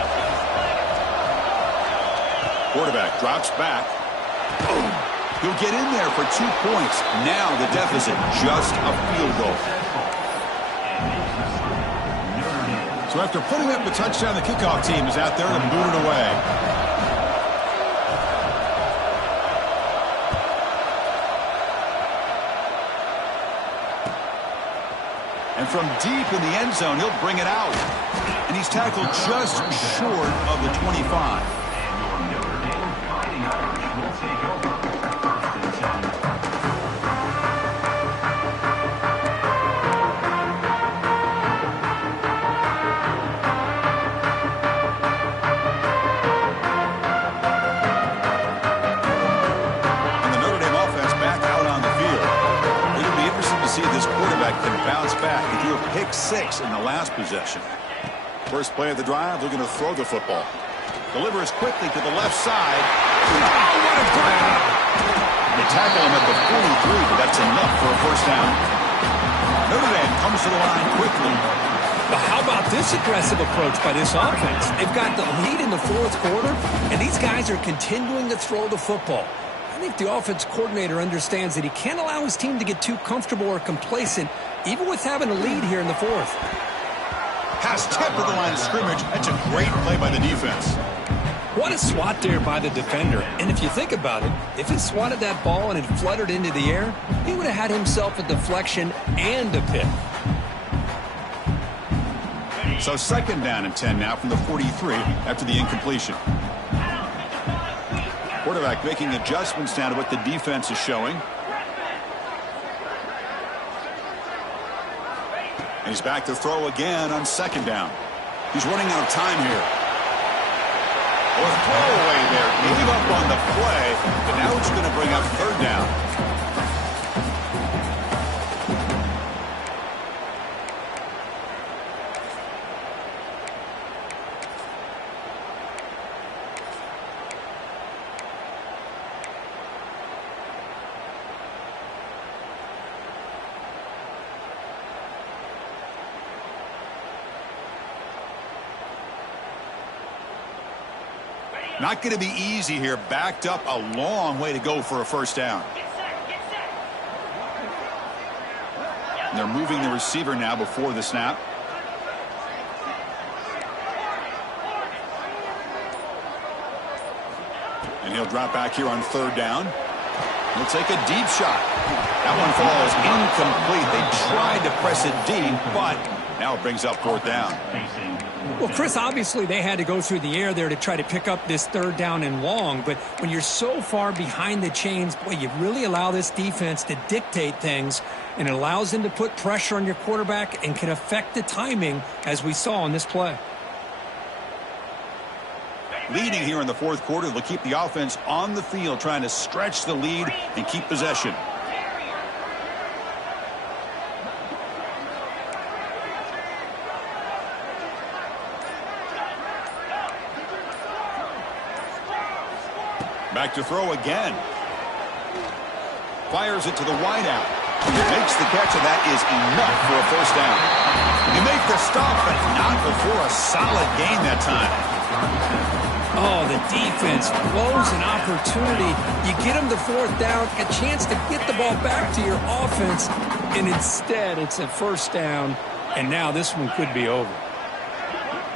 Quarterback drops back. Boom. He'll get in there for 2 points. Now the deficit, just a field goal. So after putting up the touchdown, the kickoff team is out there to boot it away. And from deep in the end zone, he'll bring it out. And he's tackled just short of the 25. And your Notre Dame Fighting Irish will take over. 1st and 10. Back and do a pick six in the last possession. First play of the drive, looking to throw the football. Delivers quickly to the left side. Oh, what a grab! They tackle him at the 43, but that's enough for a first down. Notre Dame comes to the line quickly. But how about this aggressive approach by this offense? They've got the lead in the fourth quarter, and these guys are continuing to throw the football. I think the offense coordinator understands that he can't allow his team to get too comfortable or complacent, even with having a lead here in the fourth. Pass tipped to the line of scrimmage. That's a great play by the defense. What a swat there by the defender. And if you think about it, if he swatted that ball and it fluttered into the air, he would have had himself a deflection and a pick. So 2nd down and 10 now from the 43 after the incompletion. Quarterback making adjustments now to what the defense is showing. And he's back to throw again on 2nd down. He's running out of time here. A throwaway there. Gave up on the play, but now it's going to bring up 3rd down. Not going to be easy here. Backed up a long way to go for a 1st down. And they're moving the receiver now before the snap. And he'll drop back here on 3rd down. He'll take a deep shot. That one falls incomplete. They tried to press it deep, but now it brings up 4th down. Well, Chris, obviously they had to go through the air there to try to pick up this 3rd down and long. But when you're so far behind the chains, boy, you really allow this defense to dictate things. And it allows them to put pressure on your quarterback and can affect the timing, as we saw in this play. Leading here in the 4th quarter, they'll keep the offense on the field, trying to stretch the lead and keep possession. Back to throw again. Fires it to the wideout. Makes the catch, and that is enough for a 1st down. You make the stop, but not before a solid gain that time. Oh, the defense blows an opportunity. You get them the 4th down, a chance to get the ball back to your offense, and instead it's a 1st down, and now this one could be over.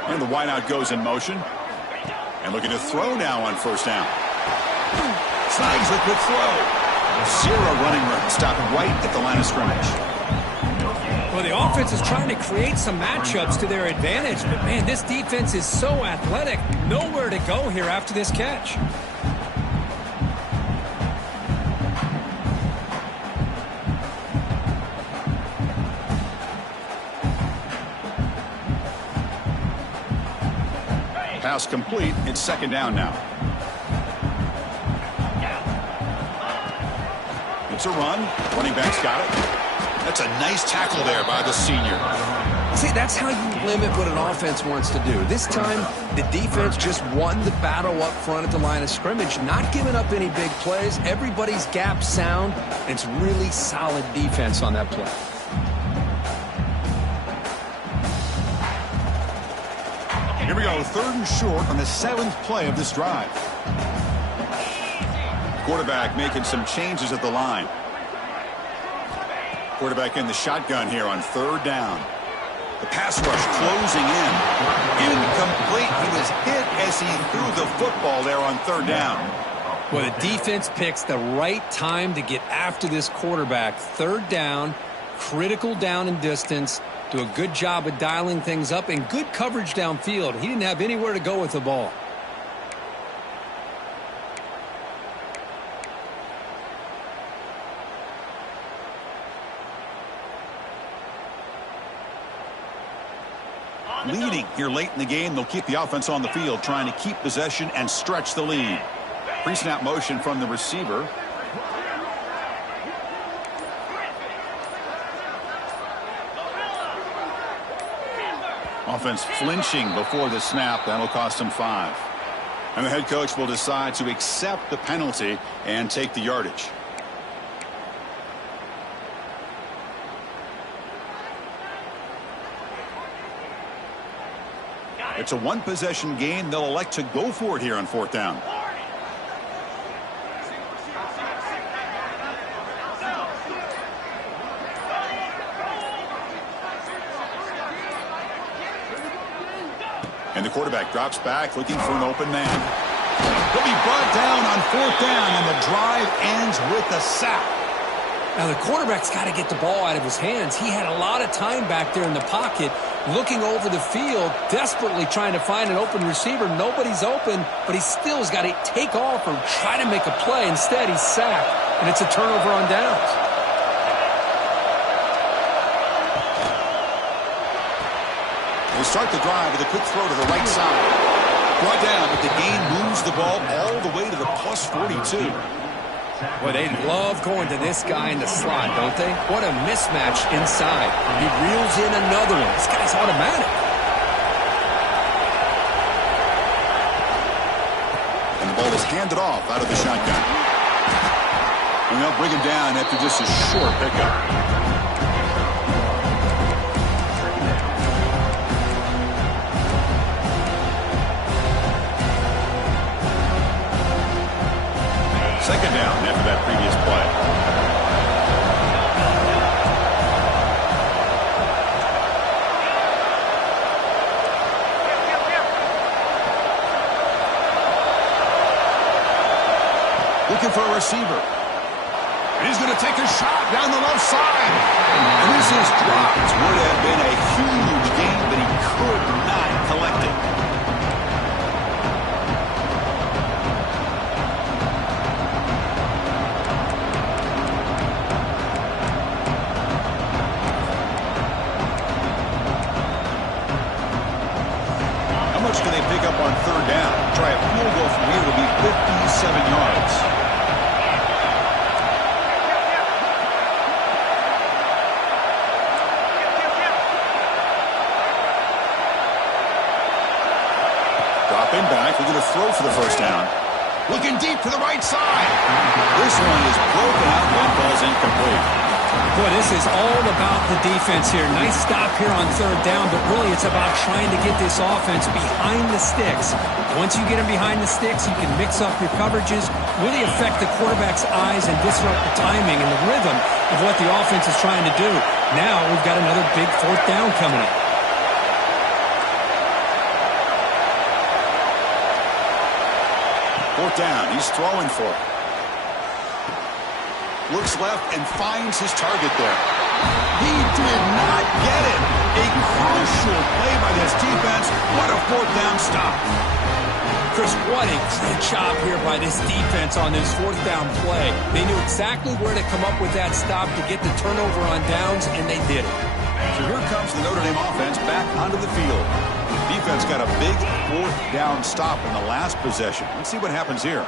And the wideout goes in motion. And looking to throw now on 1st down. Snags the quick throw. 0 running room. Stopped right at the line of scrimmage. Well, the offense is trying to create some matchups to their advantage, but man, this defense is so athletic. Nowhere to go here after this catch. Pass complete. It's 2nd down now. It's a run. Running back's got it. That's a nice tackle there by the senior. See, that's how you limit what an offense wants to do. This time, the defense just won the battle up front at the line of scrimmage, not giving up any big plays. Everybody's gap sound, and it's really solid defense on that play. Here we go, 3rd and short on the 7th play of this drive. Quarterback making some changes at the line. Quarterback in the shotgun here on 3rd down. The pass rush closing in. Incomplete. He was hit as he threw the football there on 3rd down. Well, the defense picks the right time to get after this quarterback. 3rd down, critical down and distance. Do a good job of dialing things up and good coverage downfield. He didn't have anywhere to go with the ball. Leading here late in the game, they'll keep the offense on the field, trying to keep possession and stretch the lead. Pre-snap motion from the receiver. Offense flinching before the snap. That'll cost them 5. And the head coach will decide to accept the penalty and take the yardage. It's a one-possession game. They'll elect to go for it here on 4th down. And the quarterback drops back, looking for an open man. He'll be brought down on 4th down, and the drive ends with a sack. Now, the quarterback's got to get the ball out of his hands. He had a lot of time back there in the pocket, looking over the field, desperately trying to find an open receiver. Nobody's open, but he still has got to take off or try to make a play. Instead, he's sacked, and it's a turnover on downs. They start the drive with a quick throw to the right side. Brought down, but the gain moves the ball all the way to the plus 42. Boy, they love going to this guy in the slot, don't they? What a mismatch inside. He reels in another one. This guy's automatic. And the ball is handed off out of the shotgun. And they'll bring him down after just a short pickup. Second down after that previous play. Looking for a receiver. And he's going to take a shot down the left side. And this is dropped. Would have been a huge gain, but he could not collect it. Do they pick up on 3rd down? Try a field goal from here will be 57 yards. Dropping back, we're going to throw for the 1st down. Looking deep to the right side. This one is broken out when ball's incomplete. Boy, this is all about the defense here. Nice stop here on 3rd down, but really it's about trying to get this offense behind the sticks. Once you get them behind the sticks, you can mix up your coverages, really affect the quarterback's eyes and disrupt the timing and the rhythm of what the offense is trying to do. Now we've got another big 4th down coming up. Fourth down, he's throwing for it. Looks left and finds his target there. He did not get it. A crucial play by this defense. What a 4th down stop. Chris, what a great job here by this defense on this 4th down play. They knew exactly where to come up with that stop to get the turnover on downs, and they did it. So here comes the Notre Dame offense back onto the field. Defense got a big 4th down stop in the last possession. Let's see what happens here.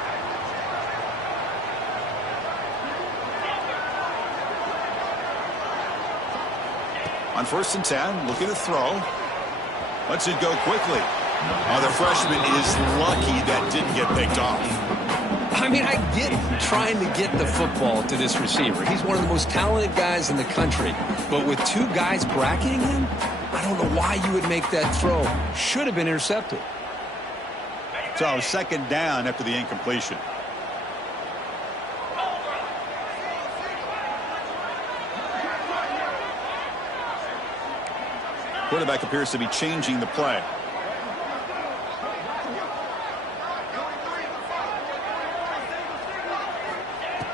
On 1st and 10, looking to throw. Lets it go quickly. The freshman is lucky that didn't get picked off. I mean, I get trying to get the football to this receiver. He's one of the most talented guys in the country. But with 2 guys bracketing him, I don't know why you would make that throw. Should have been intercepted. So 2nd down after the incompletion. Quarterback appears to be changing the play.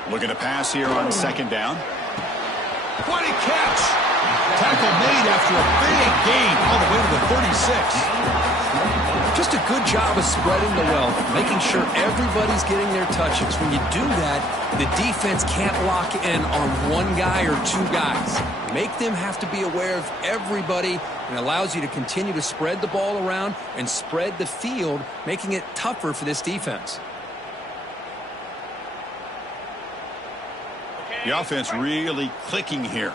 Looking to pass here on 2nd down. What a catch! Tackle made after a big gain all the way to the 36. Just a good job of spreading the wealth, making sure everybody's getting their touches. When you do that, the defense can't lock in on 1 guy or 2 guys. Make them have to be aware of everybody, and allows you to continue to spread the ball around and spread the field, making it tougher for this defense. The offense really clicking here.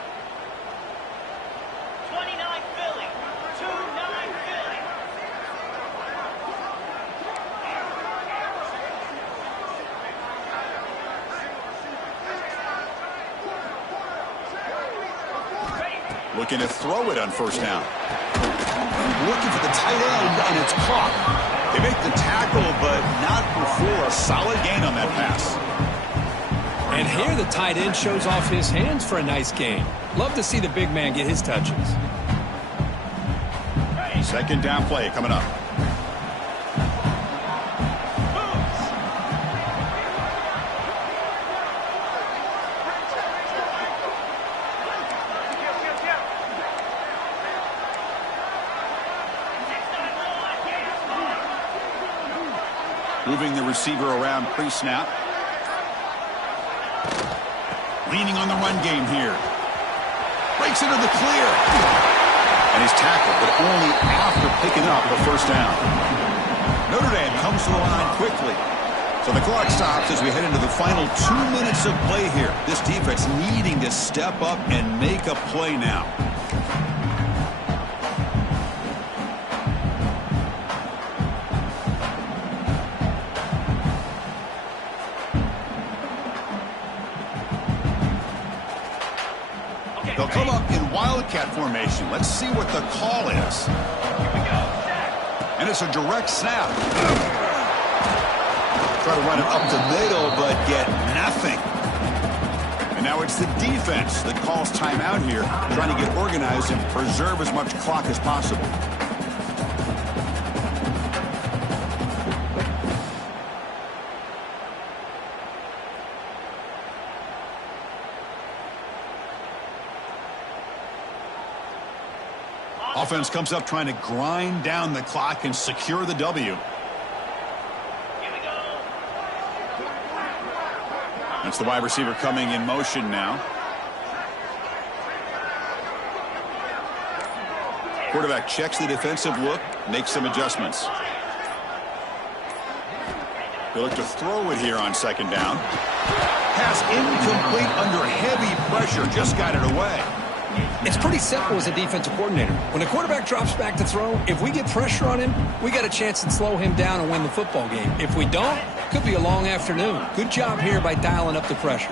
29 Philly. 2-9 Philly. Looking to throw it on 1st down. Looking for the tight end, and it's caught. They make the tackle, but not before a solid gain on that pass. And here the tight end shows off his hands for a nice gain. Love to see the big man get his touches. Second down play coming up. Moving the receiver around pre-snap. Leaning on the run game here. Breaks into the clear. And he's tackled, but only after picking up the first down. Notre Dame comes to the line quickly. So the clock stops as we head into the final 2 minutes of play here. This defense needing to step up and make a play now. They'll come up in wildcat formation. Let's see what the call is. And it's a direct snap. Try to run it up the middle, but get nothing. And now it's the defense that calls timeout here, trying to get organized and preserve as much clock as possible. Offense comes up trying to grind down the clock and secure the W. Here we go. That's the wide receiver coming in motion now. Quarterback checks the defensive look, makes some adjustments. They look to throw it here on second down. Pass incomplete under heavy pressure, just got it away. It's pretty simple as a defensive coordinator. When a quarterback drops back to throw, if we get pressure on him, we got a chance to slow him down and win the football game. If we don't, it could be a long afternoon. Good job here by dialing up the pressure.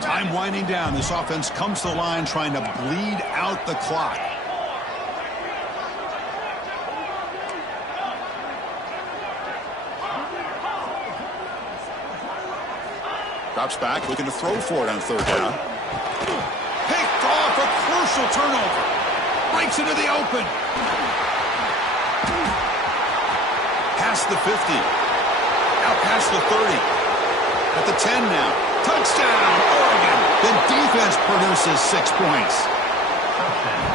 Time winding down. This offense comes to the line trying to bleed out the clock. Drops back, looking to throw for it on third down. Picked off, a crucial turnover. Breaks into the open. Past the 50. Out past the 30. At the 10 now. Touchdown, Oregon. The defense produces 6 points.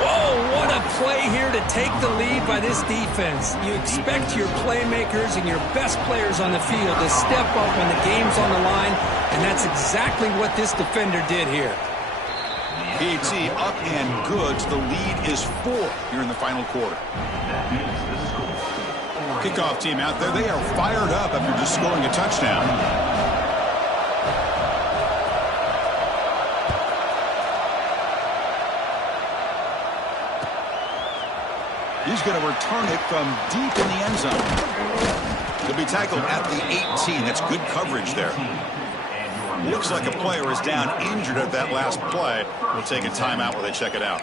Whoa, what a play here to take the lead by this defense. You expect your playmakers and your best players on the field to step up when the game's on the line, and that's exactly what this defender did here. PAT up and good. So the lead is 4 here in the final quarter. Kickoff team out there. They are fired up after just scoring a touchdown. He's going to return it from deep in the end zone. He'll be tackled at the 18. That's good coverage there. Looks like a player is down injured at that last play. We'll take a timeout while they check it out.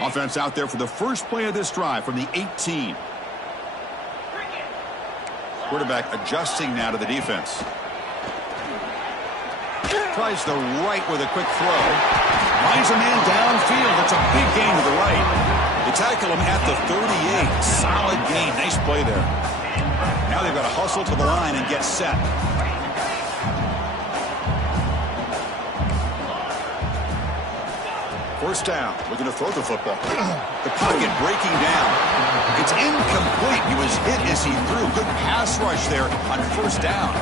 Offense out there for the first play of this drive from the 18. Quarterback adjusting now to the defense. Tries the right with a quick throw. Finds a man downfield. It's a big gain to the right. They tackle him at the 38. Solid gain. Nice play there. Now they've got to hustle to the line and get set. First down. Looking to throw the football. The pocket breaking down. It's incomplete. He was hit as he threw. Good pass rush there on first down.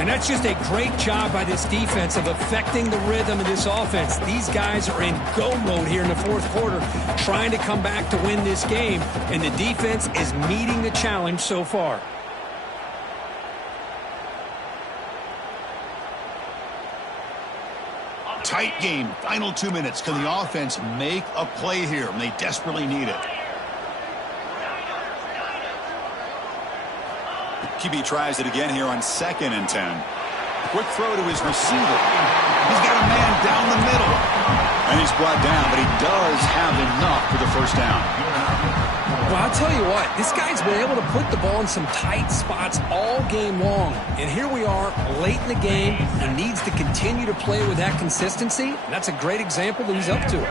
And that's just a great job by this defense of affecting the rhythm of this offense. These guys are in go mode here in the fourth quarter, trying to come back to win this game, and the defense is meeting the challenge so far. Tight game. Final 2 minutes. Can the offense make a play here? And they desperately need it. QB tries it again here on 2nd and 10. Quick throw to his receiver. He's got a man down the middle. And he's brought down, but he does have enough for the first down. Well, I'll tell you what, this guy's been able to put the ball in some tight spots all game long. And here we are, late in the game. He needs to continue to play with that consistency. And that's a great example that he's up to it.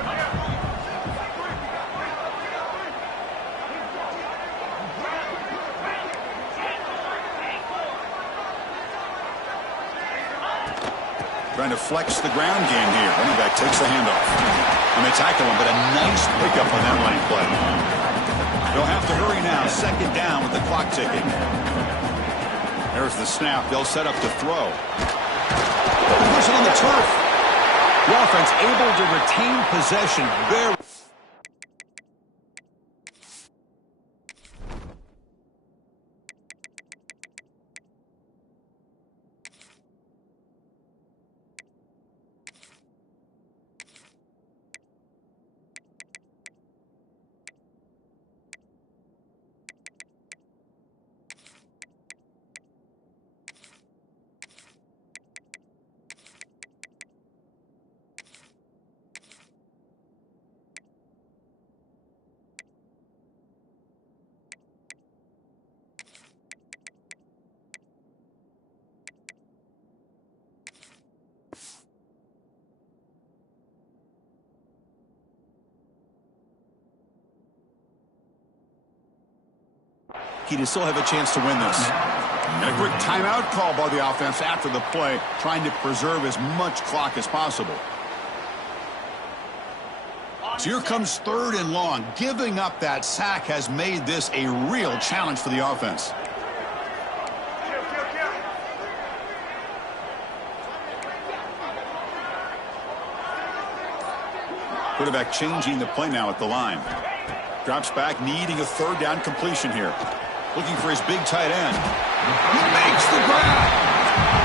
Trying to flex the ground game here. Running back takes the handoff. And they tackle him, but a nice pickup on that line play. They'll have to hurry now. 2nd down with the clock ticking. There's the snap. They'll set up to throw. Push it on the turf. The offense able to retain possession very. To still have a chance to win this. And a quick timeout call by the offense after the play, trying to preserve as much clock as possible. So here comes 3rd and long. Giving up that sack has made this a real challenge for the offense. Quarterback changing the play now at the line. Drops back, needing a 3rd down completion here. Looking for his big tight end. He makes the grab.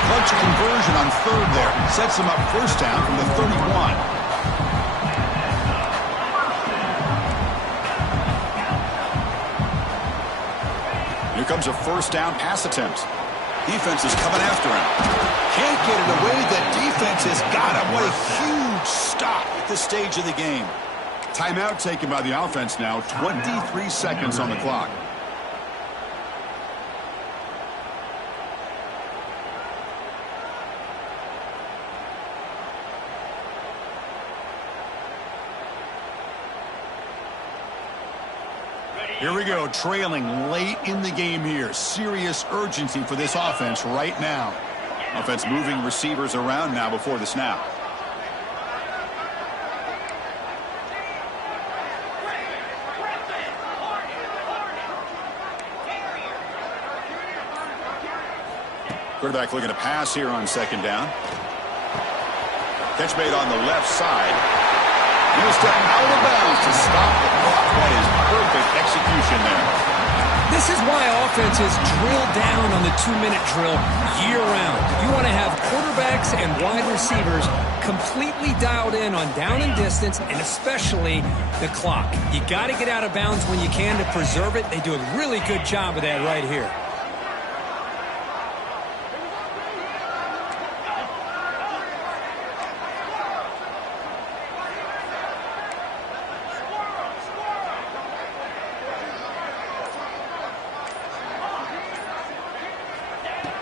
Clutch conversion on 3rd there. Sets him up 1st down from the 31. Here comes a 1st down pass attempt. Defense is coming after him. Can't get it away. The defense has got him. What a huge stop at this stage of the game. Timeout taken by the offense now. 23 seconds on the clock. Here we go, trailing late in the game here. Serious urgency for this offense right now. Offense moving receivers around now before the snap. Quarterback looking to pass here on 2nd down. Catch made on the left side. He'll step out of bounds to stop the clock. That is perfect execution there. This is why offenses drill down on the 2-minute drill year-round. You want to have quarterbacks and wide receivers completely dialed in on down and distance, and especially the clock. You got to get out of bounds when you can to preserve it. They do a really good job of that right here.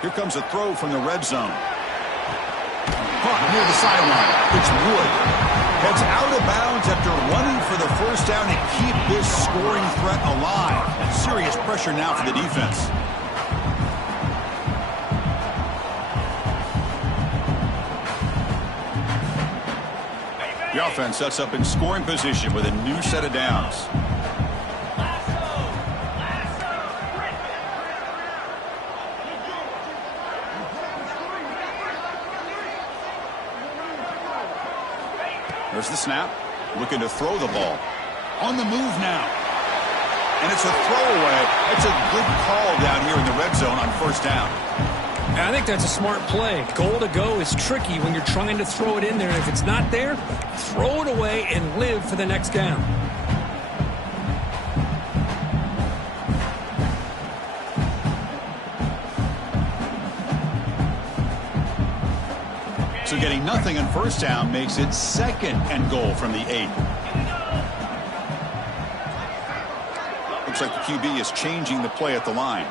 Here comes a throw from the red zone. Caught near the sideline. It's Wood. Heads out of bounds after running for the 1st down to keep this scoring threat alive. Serious pressure now for the defense. The offense sets up in scoring position with a new set of downs. There's the snap. Looking to throw the ball. On the move now. And it's a throwaway. It's a good call down here in the red zone on 1st down. I think that's a smart play. Goal to go is tricky when you're trying to throw it in there. If it's not there, throw it away and live for the next down. So getting nothing on first down makes it 2nd and goal from the 8. Looks like the QB is changing the play at the line.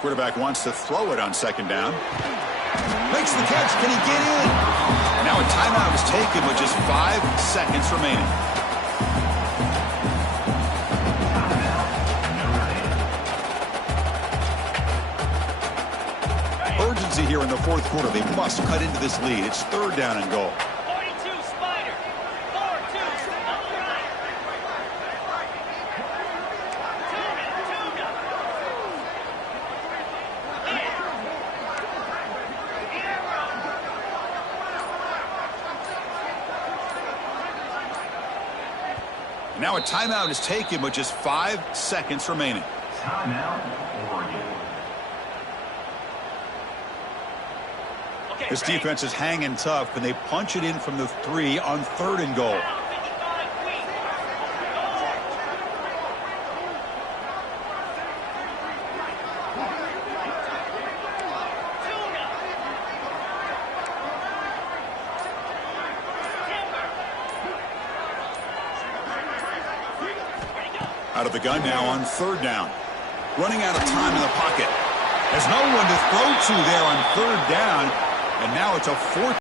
Quarterback wants to throw it on 2nd down. Makes the catch. Can he get in? Now a timeout is taken with just 5 seconds remaining. Urgency here in the 4th quarter. They must cut into this lead. It's 3rd down and goal. 42 Spider. 4-2 on the right. Now a timeout is taken with just 5 seconds remaining. Timeout, Oregon. This defense is hanging tough. Can they punch it in from the 3 on 3rd and goal? Out of the gun now on 3rd down. Running out of time in the pocket. There's no one to throw to there on 3rd down. And now it's a 4th